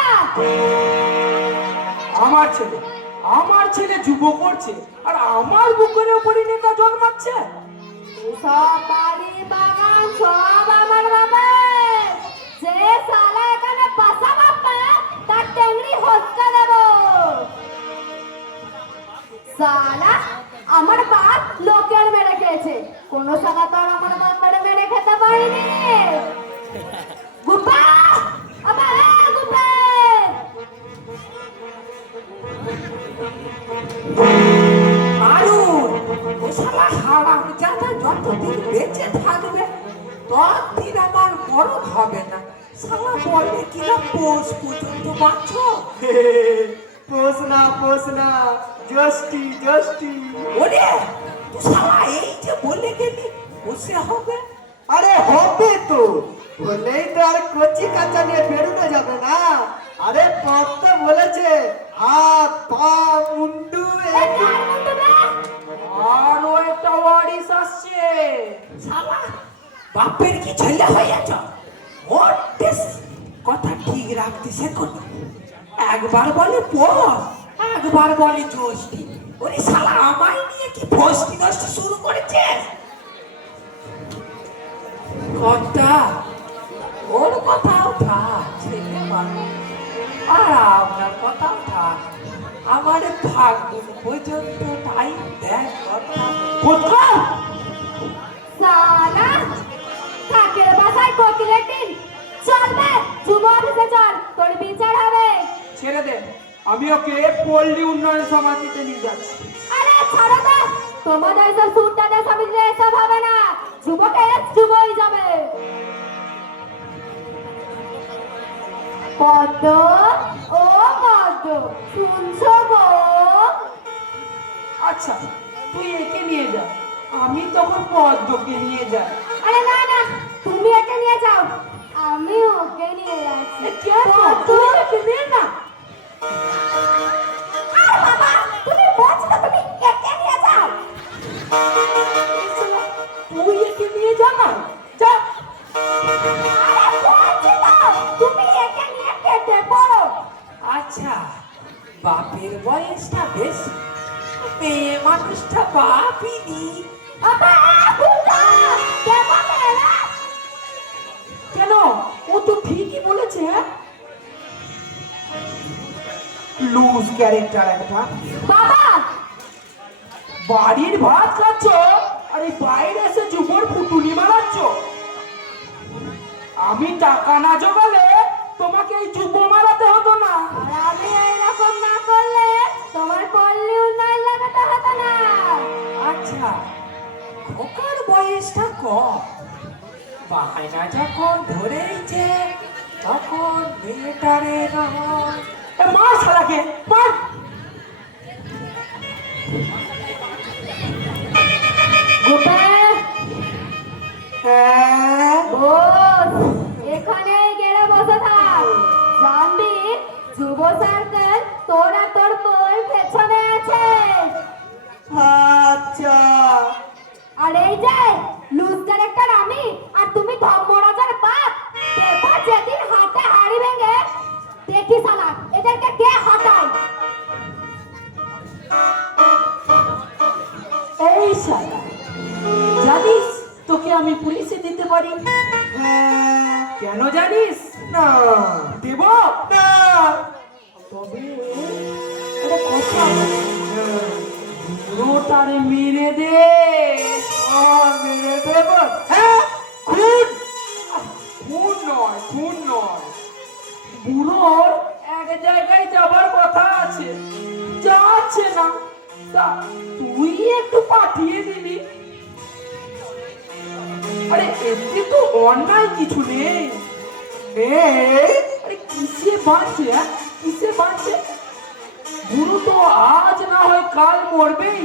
আমার ছেলে যুব করছে আর আমার বুকের উপরই নেতা জন্মাচ্ছে। সব বাড়ি বাগান সব আমার বাপের। যে সালা এখানে বাসা বাপা তার টেংরি হচ্ছে দেব। সালা আমার বাপ লোকের মেরে খেয়েছে, কোন সালা তো আর আমার বাপের মেরে খেতে পারিনি। গুপা আবা গুপা মারুন ও শালা হারাম জাদা যতদিন বেঁচে থাকবে ততদিন আমার মরণ হবে না। শালা বলে কিনা পোষ পর্যন্ত বাঁচো। পোষ না জ্যৈষ্ঠী। ওরে তুই শালা এই যে বলে গেলি বসে হবে। আরে হবে তো, বলেই তো আর কচি কাঁচা নিয়ে বেরোনো যাবে না। আরে পথ তো বলেছে হাত পা মুন্ডু আরো একটা ওয়ারিস আসছে। শালা বাপের কি ছেলে হইয়াছ, মোটে কথা ঠিক রাখতে শেখো না। একবার বলে পোষ, একবার বলে জ্যৈষ্ঠী। ওরে শালা আমায় নিয়ে কি ফষ্টি নষ্টি শুরু করেছিস? কথা ওর কথাও থাক ছেলে মানুষ, আর আপনার কথাও থাক। আমার ফাগুন পর্যন্ত টাইম দেয় কথা। সালা কাকের বাসায় কোকিলের ডিম। চল বে যুব অফিসে চল, তোর বিচার হবে। ছেড়ে দে, আমি ওকে পল্লী উন্নয়ন সমিতিতে নিয়ে যাচ্ছি। আরে ছাড়ো তো, তোমাদের সব সুটটাদের সমিতিতে এসব হবে না, যুবকের যুবই যাবে। পদ্ম ও পদ্ম শুনছো গো? আচ্ছা তুই একে নিয়ে যা, আমি তখন পদ্মকে নিয়ে যাই। আরে না না, তুমি একে নিয়ে যাও, আমি ওকে নিয়ে যাচ্ছি। তুই একে নিয়ে না। আরে বাবা, তুমি বলছো তো তুমি একে নিয়ে যাও। তুই একে নিয়ে যা না, যা। আরে বলছি তো, তুমি একে নিয়ে কেটে পড়ো। আচ্ছা বাপের বয়সটা বেশি, মেয়ে মানুষটা বাপই নি। আবা বুকা কে বলে রে? কেন, ও তো ঠিকই বলেছে। লুজ ক্যারেক্টার একটা। বাবা বাড়ির ভাত খাচ্ছ আর এই বাইরে এসে যুবর ফুটুনি মারাচ্ছ। আমি টাকা না জোগালে তোমাকে এই যুব মারাতে হতো না। আর আমি এইরকম না করলে তোমার পল্লী উন্নয়ন লাগাতে হতো না। আচ্ছা খোকার বয়সটা কম, বাহানা যখন ধরেইছে তখন মেয়েটারে না হয়। এ মার শালাকে, মার। গোপাল হ্যাঁ বস, এখানেই গেলে বসে থাক। জানবি যুব সার্কেল তোরা তোর বই পেছনে আছে। আচ্ছা আর এই যে লুজ ক্যারেক্টার আমি, আর তুমি ধর্মরাজার বাপ। পেপার যেদিন হাতে হাড়ি ভেঙে দেখি শালা এদেরকে কে হটায়। এই শালা, জানিস তোকে আমি পুলিশে দিতে পারি। হ্যাঁ কেন জানিস? না দেব না তবে একটা কথা আছে, পুরোটারে মেরে দে। মেরে দেব। হ্যাঁ খুন খুন নয়, খুন নয়। আরে এতে তো অন্যায় কিছু নেই। আরে কিসে বাঁচছে, কিসে বাঁচছে? গুরু তো আজ না হয় কাল মরবেই,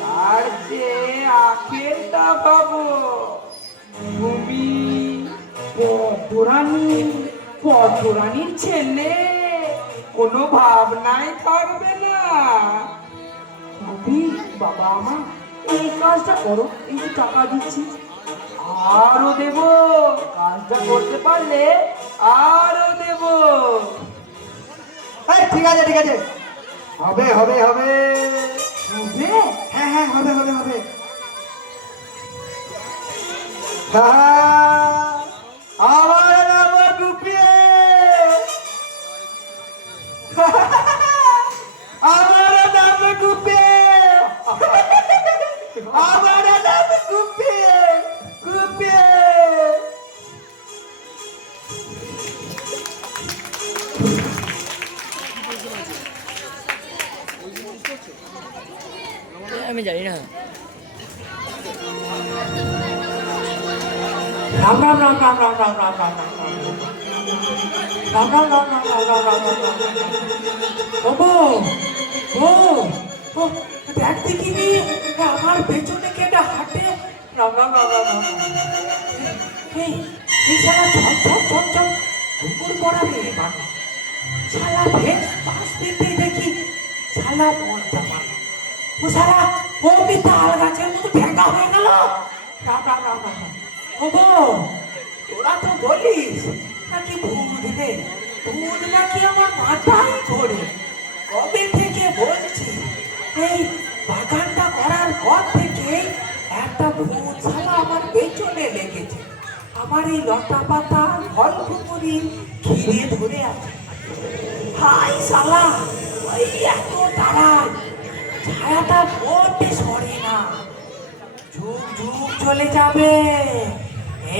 তার যে আখেরটা পাবো। তুমি পদ্মরানীর ছেলে, কোনো ভাবনাই থাকবে না। বাবা আমার এই কাজটা করো, এই যে টাকা দিচ্ছি আরো দেব, কাজটা করতে পারলে আরো দেব। এই ঠিক আছে ঠিক আছে, হবে হবে হবে হবে? হ্যাঁ হ্যাঁ হবে হবে হবে। হ্যাঁ, আমার নাম গুপিয়ে, আমার নাম গুপিয়ে, আমার নাম গুপিয়ে গুপিয়ে। আমি জানি না। রাম রাম রাম রাম রাম রাম রাম রাম রাম রাম রাম রাম রাম রাম রাম রাম রাম রাম। ও দেখ দেখিনি, আমার পেছনে কেটে হাঁটে। রাম রাম রাম রাম রাম। এই শালা চল চল চল চল, কুকুর পড়াবে মানুষ। শালা ভেস পাশ পেতে দেখি শালা মনটা মানে ও শালা অমনি তাল গাছের মতো ভেঙা হয়ে গেল। রাম রাম রাম রাম রাম। তোরা তো বলিস নাকি ভূত নেই, ভূত নাকি আমার মাথায় ঘোরে। কবে থেকে বলছি, এই বাগানটা করার পর থেকে একটা ভূত শালা আমার পেছনে লেগেছে। আমার এই লতা পাতা ফল ফুকুরি ঘিরে ধরে আছে। হাই শালা, ওই এত তাড়ায় ছায়াটা মোটে সরে না। যুগ যুগ চলে যাবে,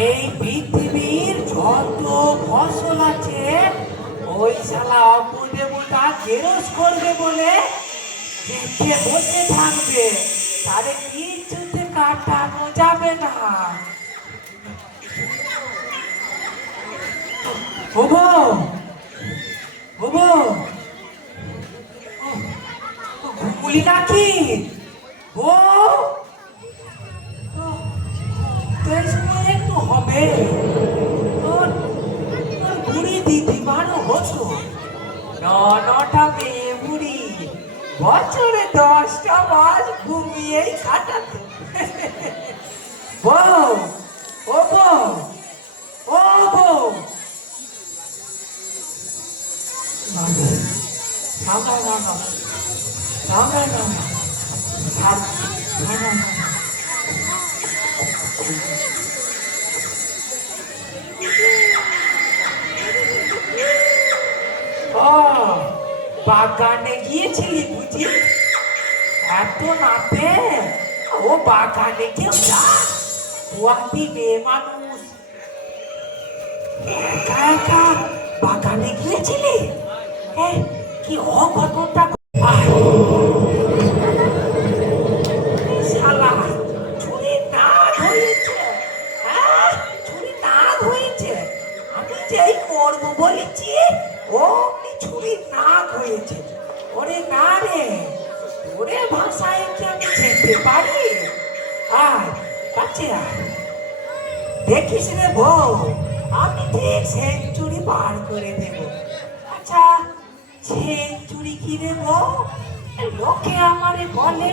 এই পৃথিবীর যত ফসল আছে ওই শালা অপুদেবতা কেরস করবে বলে দেখে বসে থাকবে, তারে কিছুতে কাটানো যাবে না। হবো হবো ঘুমুলি নাকি? ও এই সময় একটু হবে তোর বুড়ি দিদিমারও হতো। নটা মেয়ে বুড়ি বছরে 10টা মাস ঘুমিয়েই কাটাতো। বউ, ও বউ, ও বউ, সামনে না না সামনে না না সামনে না। বাগানে গিয়েছিলি বুঝি? এত নাতে ও বাগানে কেউ যা, ওয়াতি মেয়ে মানুষ একা একা বাগানে গিয়েছিলি? কি অঘটনটা শালা ছুরি নাগ হয়েছে, ছুরি নাগ হয়েছে। আমি যেই করবো বলেছি অমনি ছুরি নাগ হয়েছে। ওরে না রে, ওরে ভাষায় কি আমি যেতে পারি? আয় কাছে আয়, দেখিস রে বউ, আমি ঠিক সেঞ্চুরি পার করে দেব। আচ্ছা সেঞ্চুরি কি রে বউ? লোকে আমারে বলে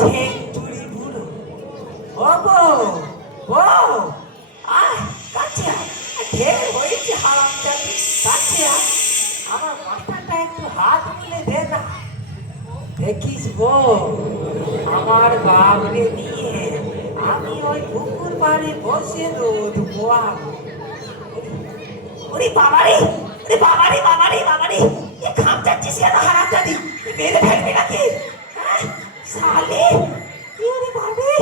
সেঞ্চুরি বুড়ো। ও বউ, বউ আয় কাছে আয়, ঢের হয়েছে হারামজাদি, কাছে আয়, আমার মাথাটা একটু হাত মিলে দে না। দেখিস বউ, আমার বাবরে নিয়ে আমি ওই পুকুর পাড়ে বসে রোদ পোয়াবো। ওরে বাবারে, ওরে বাবারে বাবারে বাবারে, এ খাম যাচ্ছিস কেন হারামজাদি? মেরে ফেলবি নাকি? শালে ওরে বাবারে,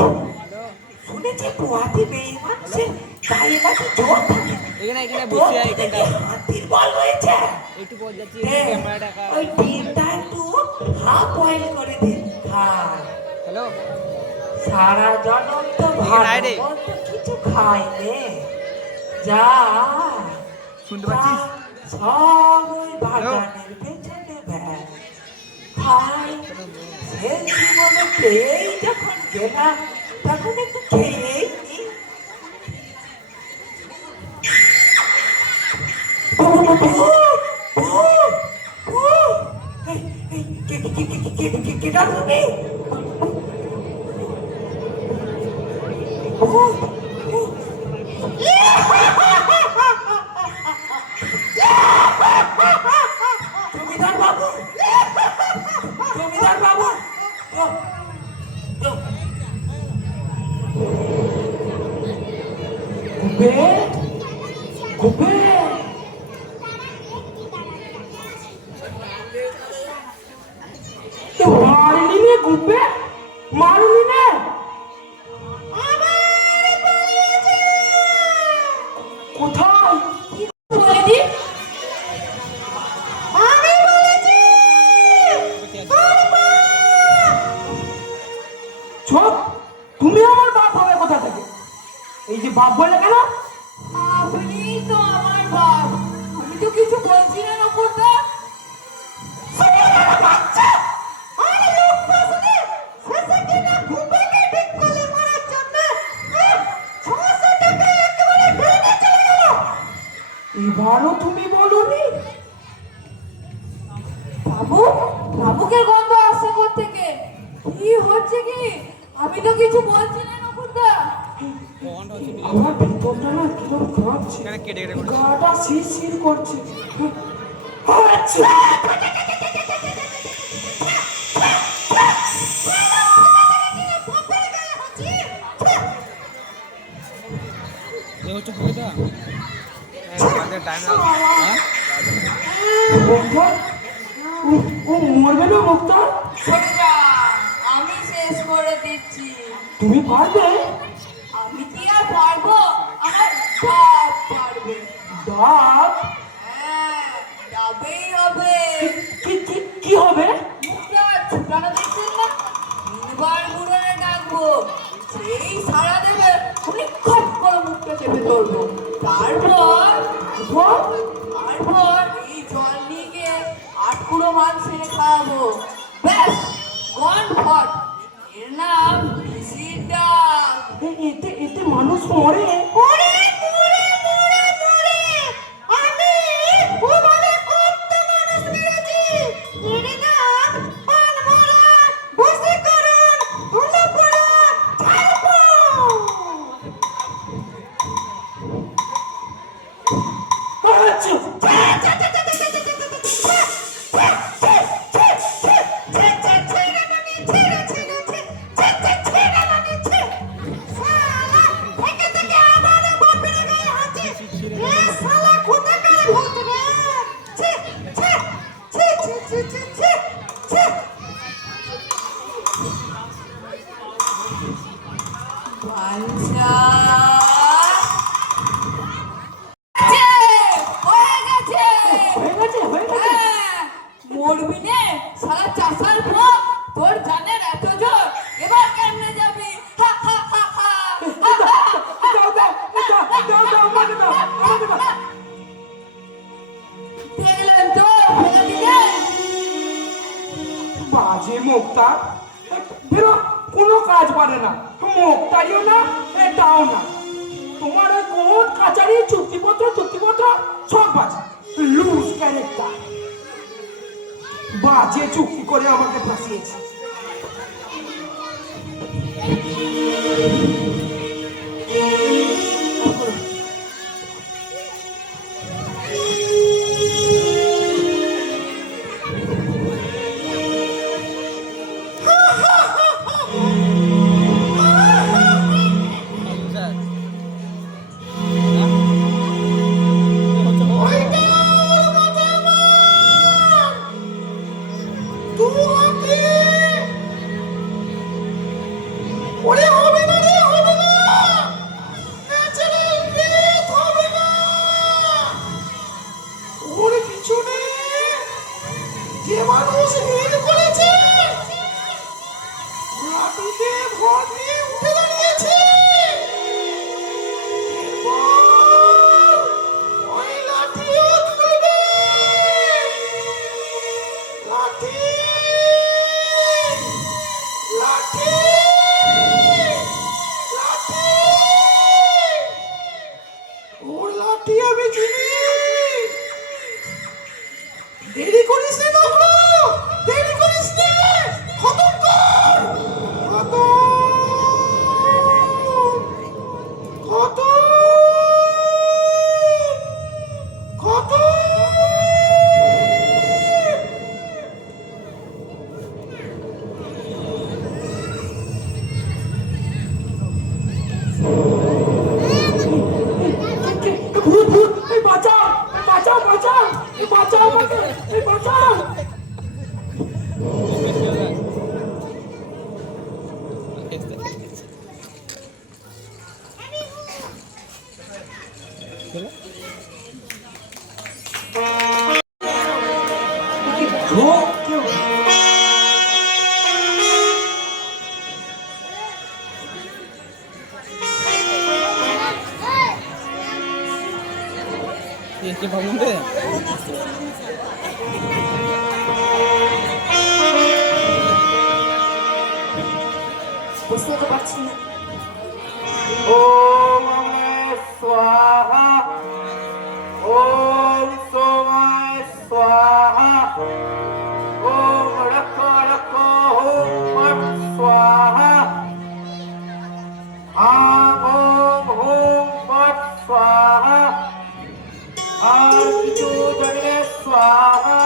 শুনেছি পোয়াতি মেয়ে মানুষের গায়ে নাকি জোর থাকে। এখানে বসে আয়, এখানটা হাতির বল রয়েছে। একটু পর যাচ্ছি, দে, ক্যামেরাটা। ওই ডিমটা একটু হাফ বয়েল করে দিন। খায় হ্যালো, সারা জনম তো এখানে আয় রে। ভালো মন্দ কিছু কিছু খাইলে যা শুনতে পাচ্ছিস? সব ওই বাগানের পেছনে ব্যাগ খাই। শেষ জীবনে পেয়েই যখন গেলাম তখন একটু খেয়েই নি। কেটা তুমি? জমিদার বাবু, জমিদার বাবু, গুবে, মারলি নে গুবে, মারলি নে। কোথায়? বলেছি চোখ, তুমি আমার বাপ হবে কোথা থেকে? এই যে বাপ বলে কেন? আপনি তো আমার বাপ, আমি তো কিছু বলছি না নকুরদা। এবারও তুমি বলনি? বাবু, বাবুকে গন্ধ আসছে কোত্থেকে? কি হচ্ছে কি? আমি তো কিছু বলছি না নকুরদা। আমার ভিতরটা না কিরম কাঁপছে, এখানে কেটে কেটে করছিস। গাটা শিরশির করছে। আচ্ছা, এ হচ্ছে কবিতা। আমাদের টাইম হ্যাঁ মুক্তা, ও মরবে না মুক্তা? সরে যা, আমি শেষ করে দিচ্ছি। তুমি পারবে? আমি কি আর পারবো? আমার বাপ পারবে। ডাব? হ্যাঁ, যাবেই হবে। কি হবে? মুখটা ছুটানো দেখছেন না? তিনবার মুড়নে ডাকবো, সেই সাড়া দেবে, উনি খপ করে মুখটা চেপে ধরবো। তারপর এই জল নিয়ে গিয়ে 8 কুড়ো মাছ এনে খাওয়াবো। ব্যাস, গন ফট। এর নাম পিসির ডাক। এতে মানুষ মরে? বাঞ্ছা। হয়ে গেছে। হ্যাঁ, মরবি নে সারা চাষার ভোগ, তোর জানের এত জোর, এবার কেমনে যাবি? হা হা হা হা। দেখলেন তো, ফেলে দিলেন। বাজে মুক্তা, বেরো, কোনো কাজ পারে না। মুক্তারিও না, এটাও না। তোমার ওই কোর্ট কাচারি চুক্তিপত্র সব বাজে। লুজ ক্যারেক্টার, বাজে চুক্তি করে আমাকে ফাঁসিয়েছে। ওরে হবে না রে, কি আমি চিনি। দেরি করিস নে নগর, দেরি করিস নে, খতম কর, খতম, খতম, খতম। ভূত ভূত, এই বাঁচাও, এই বাঁচাও, বাঁচাও, এই বাঁচাও আমাকে, এই বাঁচাও। কে ভাবুন রে বুঝতে তো পারছি না। ওম অগ্নে স্বাহা, ওম সোমায় স্বাহা, ওম রক্ষ রক্ষ ওম পট স্বাহা, ওম হোম পট স্বাহা, আর কিছু জানলে স্বাহা।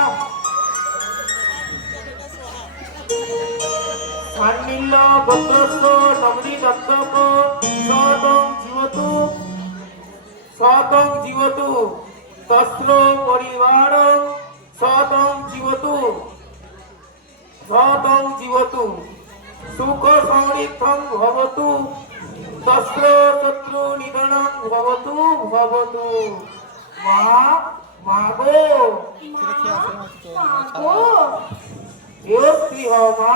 সান্নিল্য গোত্রস্য নমনি দত্তক সতং জীবতু, সতং জীবতু, তস্র পরিবারং সতং জীবতু, সতং জীবতু, সুখ সমৃদ্ধং ভবতু, তস্র শত্রু নিধনং ভবতু ভবতু। মা, মা গো, গো, এও স্ত্রী হও মা,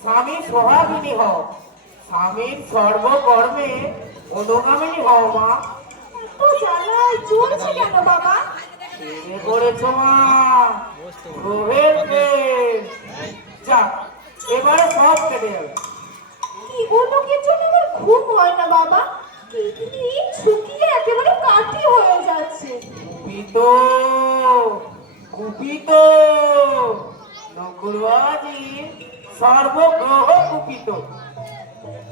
স্বামী সোহাগিনী হও, স্বামীর সর্বকর্মে অনুগামিনী হও মা। তো জ্বালায় চলছে কেন বাবা? এ করেছ মা, গ্রহের প্রেম। যাক, এবারে সব কেটে যাবে। কি লোকের জন্য আমার ঘুম হয় না বাবা, কিডনি শুকিয়ে একেবারে কাঠি হয়ে যাচ্ছে। কুপিত, কুপিত, নকুরবাজি সর্বগ্রহ কুপিত।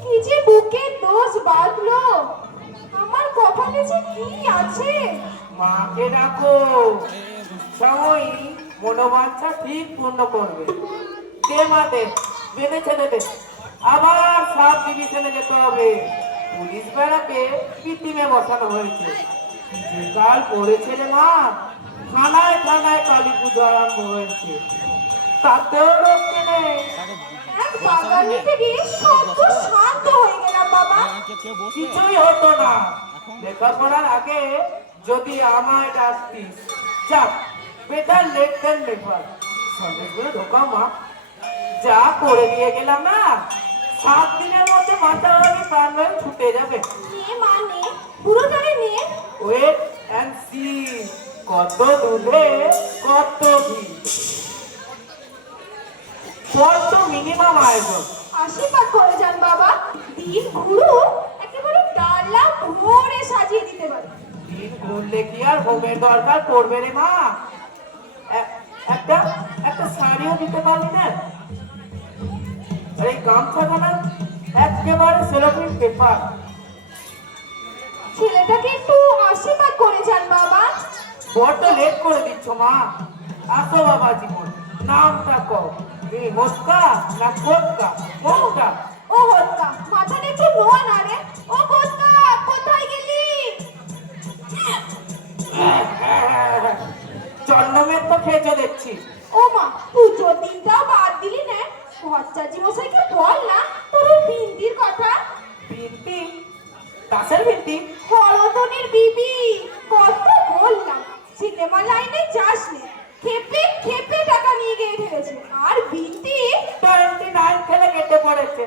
কি যে বুকে দোষ বাঁধলো, আমার কপালে যে কি আছে। মাকে ডাকো, সময় মনোবাঞ্ছা ঠিক পূর্ণ করবে। দে মা দে, বেঁধে ছেড়ে দে। আবার সাব ডিভিশনে যেতে হবে। পুলিশ বেড়াকে কৃত্রিমে বসানো হয়েছে। যে কাল পড়েছে রে মা, থানায় থানায় কালী পুজো আরম্ভ হয়েছে, তাতেও রক্ষে নেই। এক বাগানিতে গিয়ে সত্য শান্ত হয়ে গেলাম বাবা। কিছুই হতো না। লেখাপড়ার আগে যদি আমায় ডাকতিস। যাক, বেটার লেট দেন নেভার। সন্দেশগুলো ঢোকা মা, যা করে দিয়ে গেলাম না, 7 দিনের মধ্যে মাথা ভাবে প্রাণ ভাবে ছুটে যাবে। নে মানে পুরোটারে নে। ওয়েট অ্যান্ড সি, কত দুধে কত ঘি। কত মিনিমাম আয়োজন। আশীর্বাদ করে যান বাবা, দিন ঘুরু একেবারে ডালা ভরে সাজিয়ে দিতে পারে। দিন ঘুরলে কি আর হোমের দরকার পড়বে রে মা? একটা একটা শাড়িও দিতে পারবি না? আর এই গামছাটা না একেবারে সেলোফিন পেপার। ছেলেটাকে একটু আশীর্বাদ করে যান বাবা। বড্ড লেট করে দিচ্ছ মা। আসো বাবা জীবন, নামটা কও। এই মোস্কা না কোটকা? কোনটা? ও হত্যা, মাথাটা একটু নোয়া না রে। ও কোথা, কোথায় গেলি? জন্মের তো খেয়েছো দেখছি। ও মা, পুজোর দিনটাও বাদ দিলি না। ভট্টাচার্য মশাইকে বল না তোর ওই বিন্দির কথা। বিনতি? দাসের বিনতি? হরতনের বিবি, কত বললাম সিনেমা লাইনে যাস নে, খেপে খেপে টাকা নিয়ে গিয়ে ঢেলেছে। আর বিন্দি 29 থেকে কেটে পড়েছে।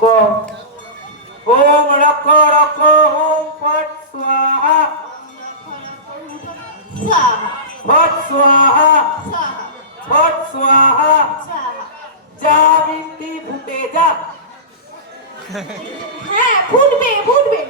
কম। ওম রক্ষ রক্ষ ওম পট স্বাহা, পট স্বাহা, পট স্বাহা। যা বিনতি ফুটে যা। হ্যাঁ ফুটবে ফুটবে,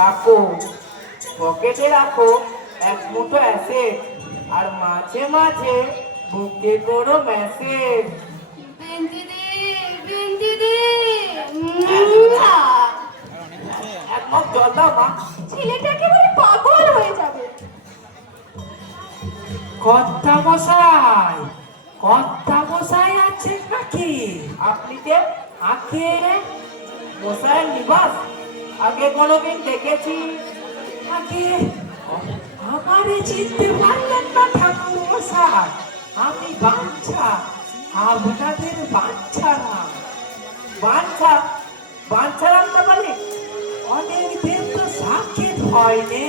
রাখো, পকেটে রাখো এক মুঠো অ্যাসেট, আর মাঝে মাঝে বুকে করো মেসেজ। এক মগ জল দাও মা। ছেলেটা একেবারে পাগল হয়ে যাবে। কর্তা মশাই, কর্তা মশাই আছে নাকি? আপনি যে আগে মশাইয়ের নিবাস আগে কোনোদিন দেখেছি? আগে আমারে চিনতে পারলেন না ঠাকুর মশাই? আমি বাঞ্ছা, আপনাদের বাঞ্ছা না। বাঞ্ছা বাঞ্ছা রাখতে পারি? অনেক দিন তো সাক্ষাৎ হয়নি।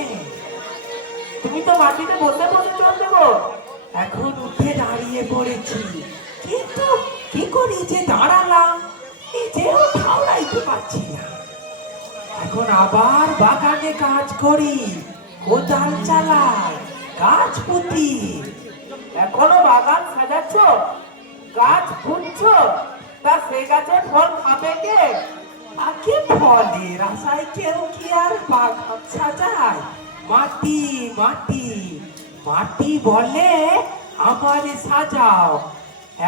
তুমি তো মাটিতে বসে বসে চল দেবো, এখন উঠে দাঁড়িয়ে পড়েছি, কিন্তু কি করি যে দাঁড়ালাম নিজেও ঠাউরাইতে পারছি না। এখন আবার বাগানে কাজ করি, কোদাল চালাই, গাছ পুঁতি। এখনো বাগান সাজাচ্ছ, গাছ পুঁতছ, তা সে গাছে ফল খাবে কে? আগে ফলের আশায় কেউ কি আর বাগান সাজায়? মাটি মাটি মাটি বলে আমারে সাজাও,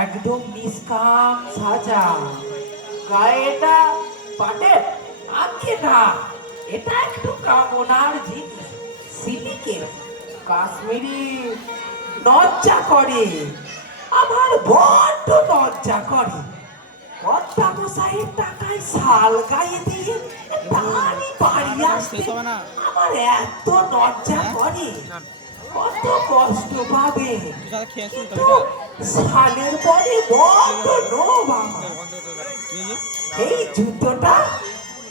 একদম নিষ্কাম সাজাও। গায়ে এটা পাটে? আগে না, এটা একটু কামনার জিনিস, সিলিকের, কাশ্মীরি। লজ্জা করে, আমার বড্ড লজ্জা করে। কর্তা মশাইয়ের টাকায় শাল গায়ে দিয়ে আমি বাড়ি আসতে আমার এত লজ্জা করে, কত কষ্ট পাবে। কিন্তু শালের পরে বড্ড লোভ আমার। এই জুতোটা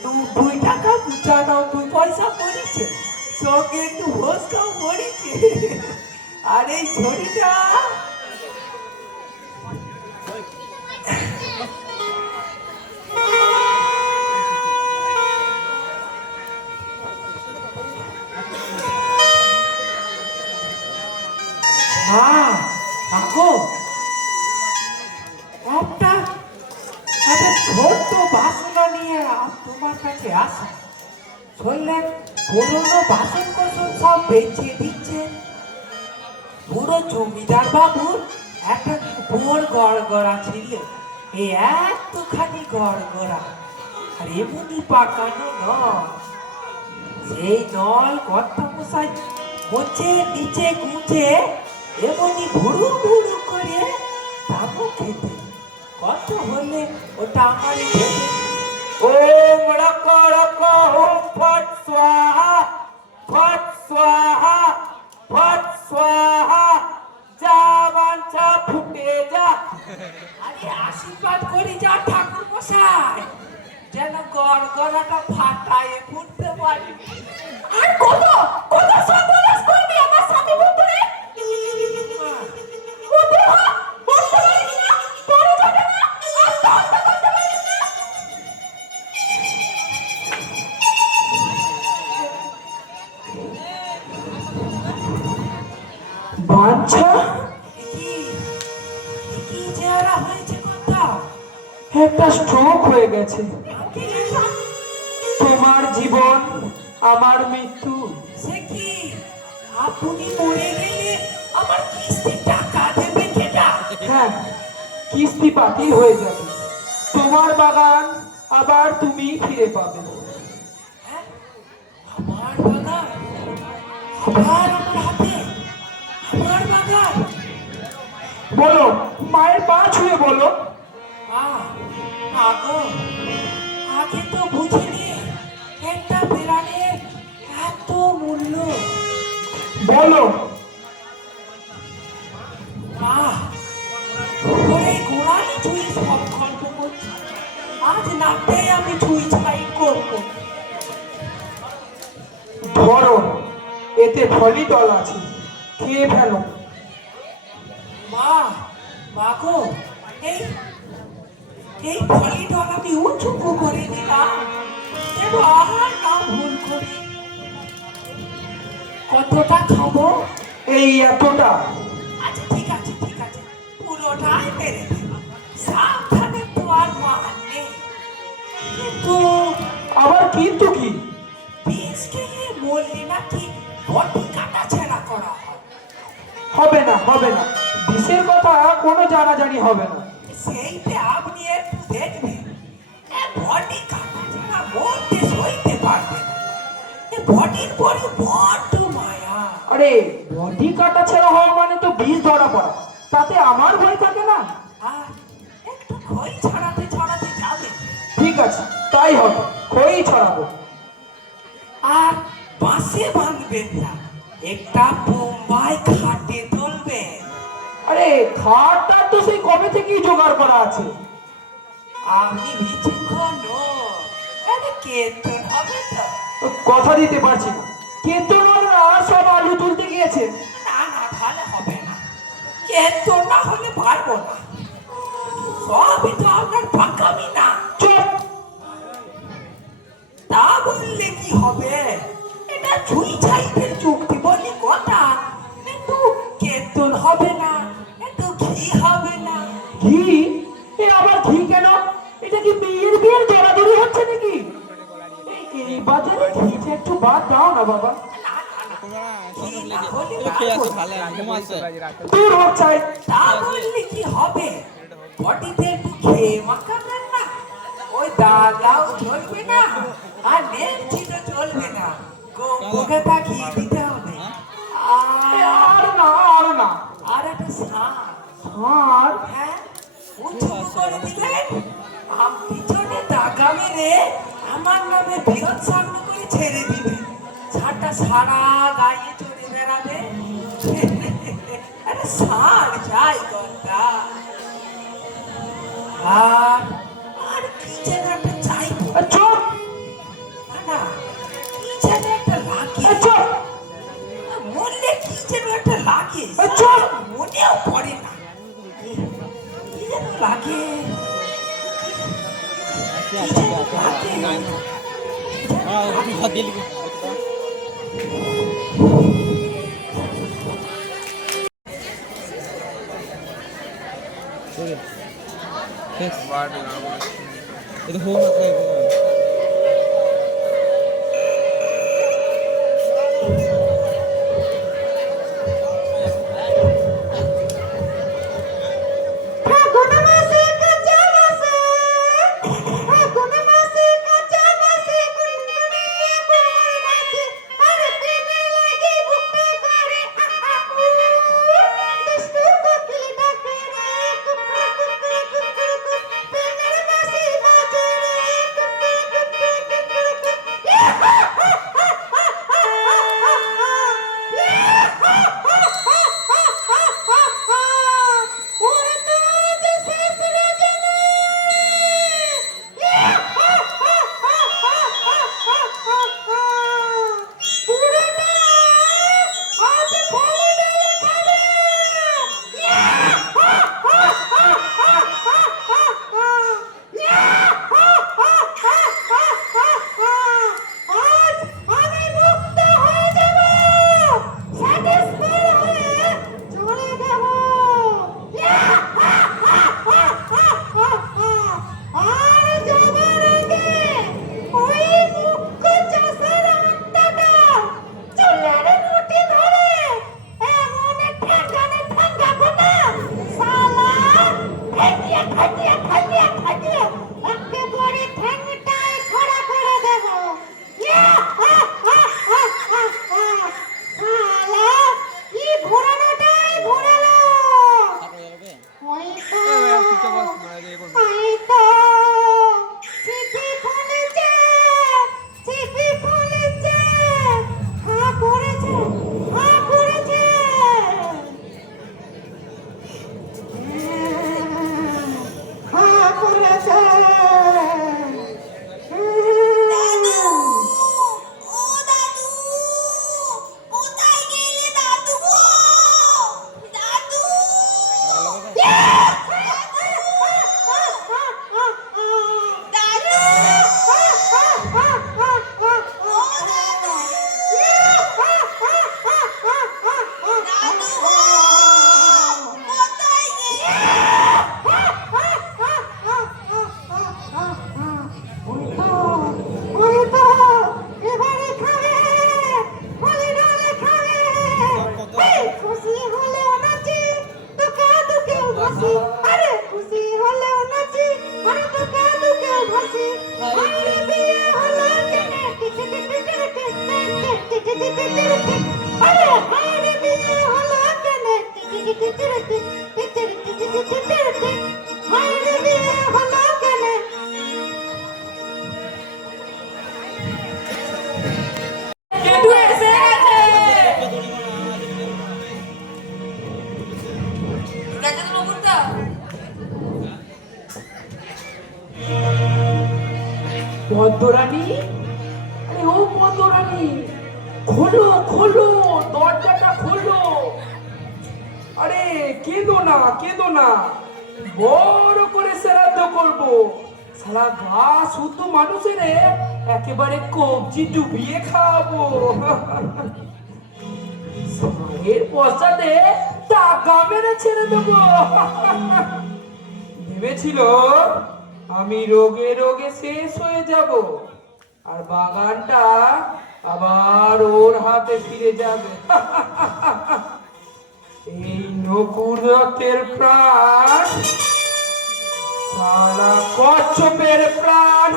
90 টাকা 95 পয়সা পড়েছে, সঙ্গে একটু ভোসকাও পড়েছে। আর এই ছড়িটা একটা ছোট্ট বাসনা নিয়ে তোমার কাছে আসা। শুনলেন পুরোনো বাসন কোসন সব বেঁচে দিচ্ছে। পুরো জমিদার বাবুর একটা বোর গড়গড়া ছিল, এই একটুখানি গড়গড়া, আর এমনি পাকানো নল। সেই নল কর্তা মশাই হচ্ছে নিচে গুঁজে এমনি ভুরু ভুরু করে তাবো খেতে। কত হলে ওটা আমার খেতে। ওম রক রক ওম ফট স্বাহা, ফট স্বাহা, ফট স্বাহা, যা বাঞ্ছা ফুটে যা। আরে আশীর্বাদ করি যা ঠাকুর মশাই, যেন গড়গড়াটা ফাটায় ফুটতে পারি। আর কত কত সর্বনাশ করবি আমার স্বামী পুত্রে? পুত্র বলতে পারিস না, তোর যাবে না, আত্মহত্যা করতে পারিস না? বাচ্চা কি চেহারা হয়েছে? কথা একটা স্ট্রোক হয়ে গেছে। তোমার জীবন আমার মৃত্যু। সে কি, আপনি মরে গেলে আমার কিস্তি টাকা দেবে কেটা? হ্যাঁ, কিস্তি বাতিল হয়ে যাবে, তোমার বাগান আবার তুমি ফিরে পাবে। হ্যাঁ, আমার বাগান আবার আমার হাতে, আমার বাগান। বলো, মায়ের পা ছুঁয়ে বলো। আগে তো বুঝিনি একটা প্রাণের এত মূল্য। বলো গোড়ালি ছুঁই সব গল্প করছি, আজ নাতে আমি ছুঁই ছাই করবো। ধরো, এতে ফলি দল আছে, খেয়ে ফেলো। মা গো, এই ফলি দল আমি উঁচু করে দিলাম, আর না ভুল করি। কতটা খাবো? এই এতটা। আচ্ছা ঠিক আছে ঠিক আছে, পুরোটাই মেরে দেবো, সাবধানে তো আর মান নেই। কিন্তু আবার কিন্তু কি? 20 কিলো বটি কাটা ছেঁড়া করা হয়। হবে না হবে না, বিষের কথা কোনো জানাজানি হবে না। সেইটা আপনি একটু দেখবেন। বডি কাটা ছাড়া মরতে সইতে পারবে না। বডির পরে বড্ড মায়া। আরে বডি কাটা ছেঁড়া হওয়া মানে তো বিষ ধরা পড়া, তাতে আমার ভয় থাকে না। আর একটু খই ছড়াতে ছড়াতে যাবে। ঠিক আছে, তাই হবে, খই ছড়াবো। আর বাঁশে বাঁধবেন না, একটা বোম্বাই খাটে তুলবেন। আরে খাটটা তো সেই কবে থেকেই জোগাড় করা আছে। আপনি বিচক্ষণ কেতন হবে তো? কথা দিতে পারছি না, কিন্তু ওরা সব আলু তুলতে গিয়েছে। না না, ভালো হবে না। কেতন না হলে পারবো না। সবই তো আপনার পাকামি না। চুপ! তা বললে কি হবে? এটা ছুঁই ছাইদের চুক্তি বলে কথা। কিন্তু কেতন হবে না, একটু ঘি হবে না। ঘি? এ আবার ঘি কেন? এটা কি বিয়ের জড়াজড়ি হচ্ছে নাকি? এই বাজারে ঘিটা একটু বাদ দাও না বাবা। দূর হোক চাই। তা বললে কি হবে? বডিতে একটু খেয়ে মাখাবেন না, ওই দাগাও চলবে না, আর নেমচিটা চলবে না। গোগাটা ঘি দিতে হবে। আর না আর না। আর একটা সার। আর হ্যাঁ, উঁচু করে দিবেন। পিছনে দাগা মেরে আমার নামে বৃহৎ সামনে করে ছেড়ে দিবেন। সারটা সারা গায়ে চড়ে বেড়াবে। আরে সার যাই কথা। আর আর কি যেন একটা চাইবো। চুপ! না না, কি যেন একটা লাগে। চুপ! মরলে কি যেন একটা লাগে। চুপ! মনেও পড়ে না কি যেন লাগে। কি যেন লাগে। এটা হোক না। হায়রে বিয়ে হলো কেন আরে হায়রে বিয়ে হলো কেন হায়রে বিয়ে হলো কেন কেটু এসে গেছে গেছে তো মুকুটটা পদ্মরানী, আরে ও পদ্মরানী, খোলো খোলো, দরজাটা খোলো। আরে কেঁদো না কেঁদো না, বড় করে শ্রাদ্ধ করবো। সারা গা শুদ্ধ মানুষের একেবারে কবজি ডুবিয়ে খাওয়াবো। এর পশ্চাতে টাকা মেরে ছেড়ে দেবো। ভেবেছিল আমি রোগে রোগে শেষ হয়ে যাব, আর বাগানটা আবার ওর হাতে ফিরে যাবে। এই নকুর রথের প্রাণ সারা কচ্ছপের প্রাণ।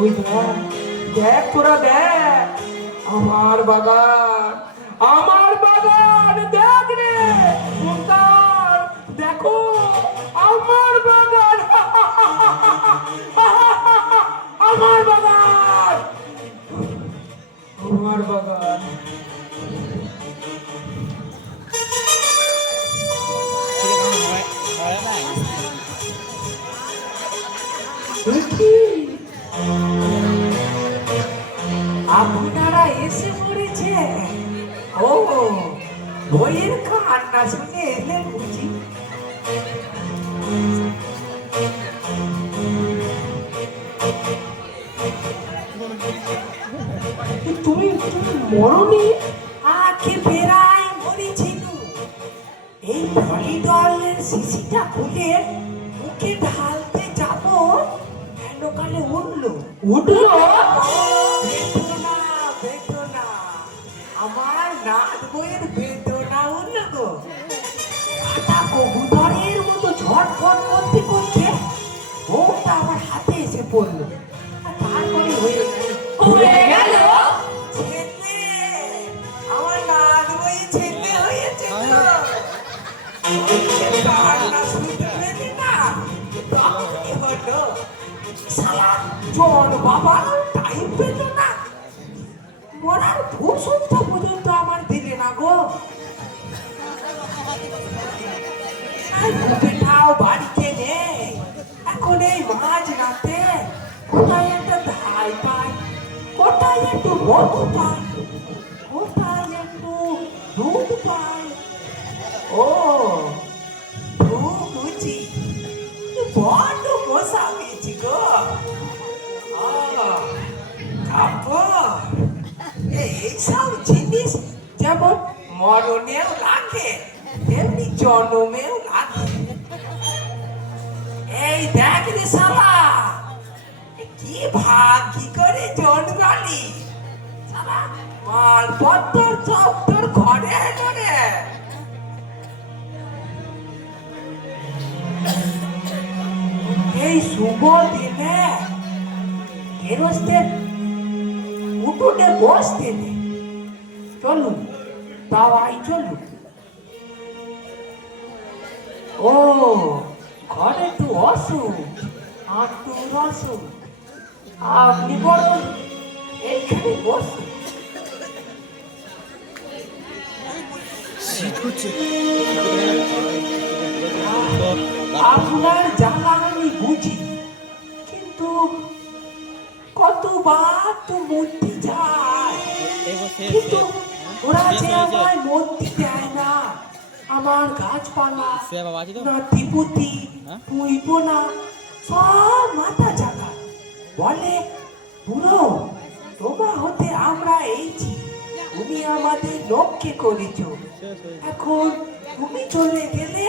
ওই দেখ দেখ তোরা দেখ, আমার বাগান আমার বাগান, দেখ রে সুলতান, দেখো আমার বাগান। আমার বাগান আমার বাগান। দেখি আপনারা এসে পড়েছে। ও বইয়ের কান্না শুনে এলেন বুঝি? তুমি তুমি মরনি? আখে বেড়াই মরেছিল। এই ভলিডলের শিশিটা খুলে মুখে ঢালতে যাব, কেন কালে উঠলো উঠলো। বেদনা বেদনা, আমার নাক বইয়ের বেদনা উঠলো গো। কাটা কবুতরের মতো ঝটফট করতে করতে ওটা আমার হাতে এসে পড়লো, আর তারপরে হয়ে গেল ছেলে। আমার নাক বইয়ে ছেলে হয়েছে গো। কান্না শুনতে পেলি না? তখনই হলো শালা জন বাবা টাইম পেল না, মরার ভূষণটা পর্যন্ত আমার দিলে না গো। বেটাও বাড়িতে নেই এখন, এই মাঝ রাতে কোথায় একটা ধাই পাই, কোথায় একটু মধু পাই, কোথায় একটু দুধ পাই। ও বুঝি বড্ড মশা পেয়েছি গো। এইসব জিনিস যেমন মরণেও লাগে তেমনি জন্মেও লাগে। এই দেখ রে শালা, কি ভাগ্যি করে জন্মালি। শালা মালপত্র সব তোর ঘরে এলো রে। এই শুভ দিনে গেরস্তের উঠোনে বসতে নেই। চলুন দাওয়াই চলুন। ও ঘরে তো অসুখ, আটুর অসুখ, আপনি বলুন এইখানে বসুন। আপনার জ্বালা আমি বুঝি, কিন্তু কতবার তো মূর্তি যায়, কিন্তু ওরা যে আমায় মূর্তি দেয় না। আমার গাছপালা নাতিপুতি পুইব না, সব মাথা চাকা বলে বুড়ো তোমা হতে আমরা এইছি, তুমি আমাদের লক্ষ্যে করেছ, এখন তুমি চলে গেলে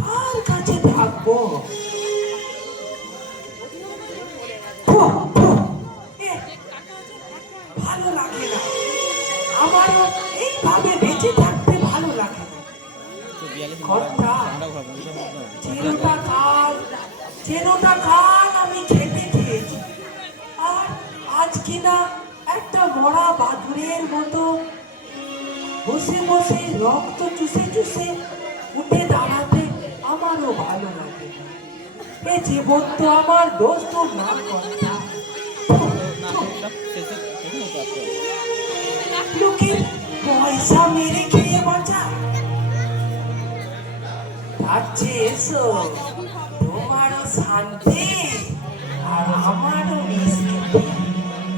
কার কাছে থাকবো? ভালো লাগে না। আমারও এইভাবে বেঁচে থাকতে ভালো লাগে না। কর্তা, চিরটা কাল আমি খেটে খেয়েছি, আর আজ কিনা একটা মরা বাদুড়ের মতো বসে বসে রক্ত চুষে চুষে উঠে দাঁড়াতে আমারও ভালো লাগে না। এ জীবন তো আমার দোষ তো না কর্তা। লোকের পয়সা মেরে খেয়ে বাঁচা, তার চেয়ে এসো তোমারও শান্তি আর আমারও নিষ্কৃতি।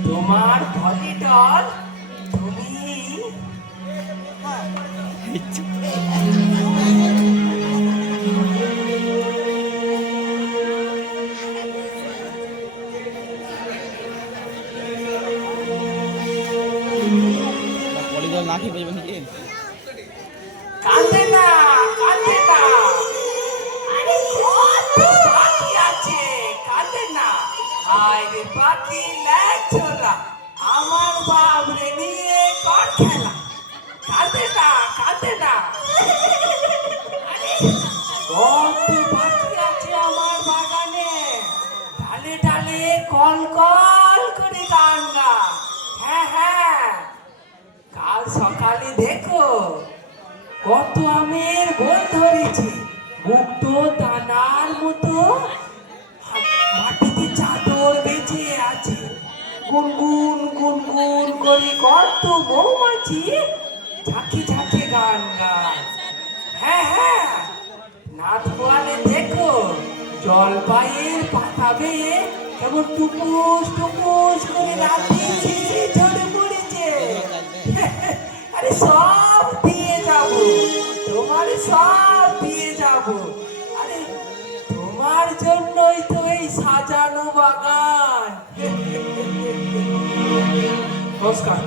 তোমার ভলিডল তুমি কাঁদে না, কাঁদে না। আরে কত বাকি আছে, কাঁদে না। আরে বাকি লেছোলা, আমার বাবরে নিয়ে কর খেলা। কাঁদে না, কাঁদে না। আরে কত বাকি আছে আমার বাগানে, ডালে ডালে কল কল করে গান গা। হ্যাঁ হ্যাঁ, কাল সকালে দেখো কত আমের গোল ধরেছে, মুক্তো দানার মতো মাটিতে চাদর বেঁচে আছে। গুনগুন গুনগুন করে কত মৌমাছি ঝাঁকে ঝাঁকে গান গায়। হ্যাঁ হ্যাঁ, নাথ গোয়ালে দেখো জলপাইয়ের পাতা বেয়ে কেমন টুকুস টুকুস করে রাতে শেষে ঝরে পড়েছে। আরে সব দিয়ে যাব, তোমার সব দিয়ে যাব। আরে তোমার জন্যই তো এই সাজানো বাগান। নমস্কার।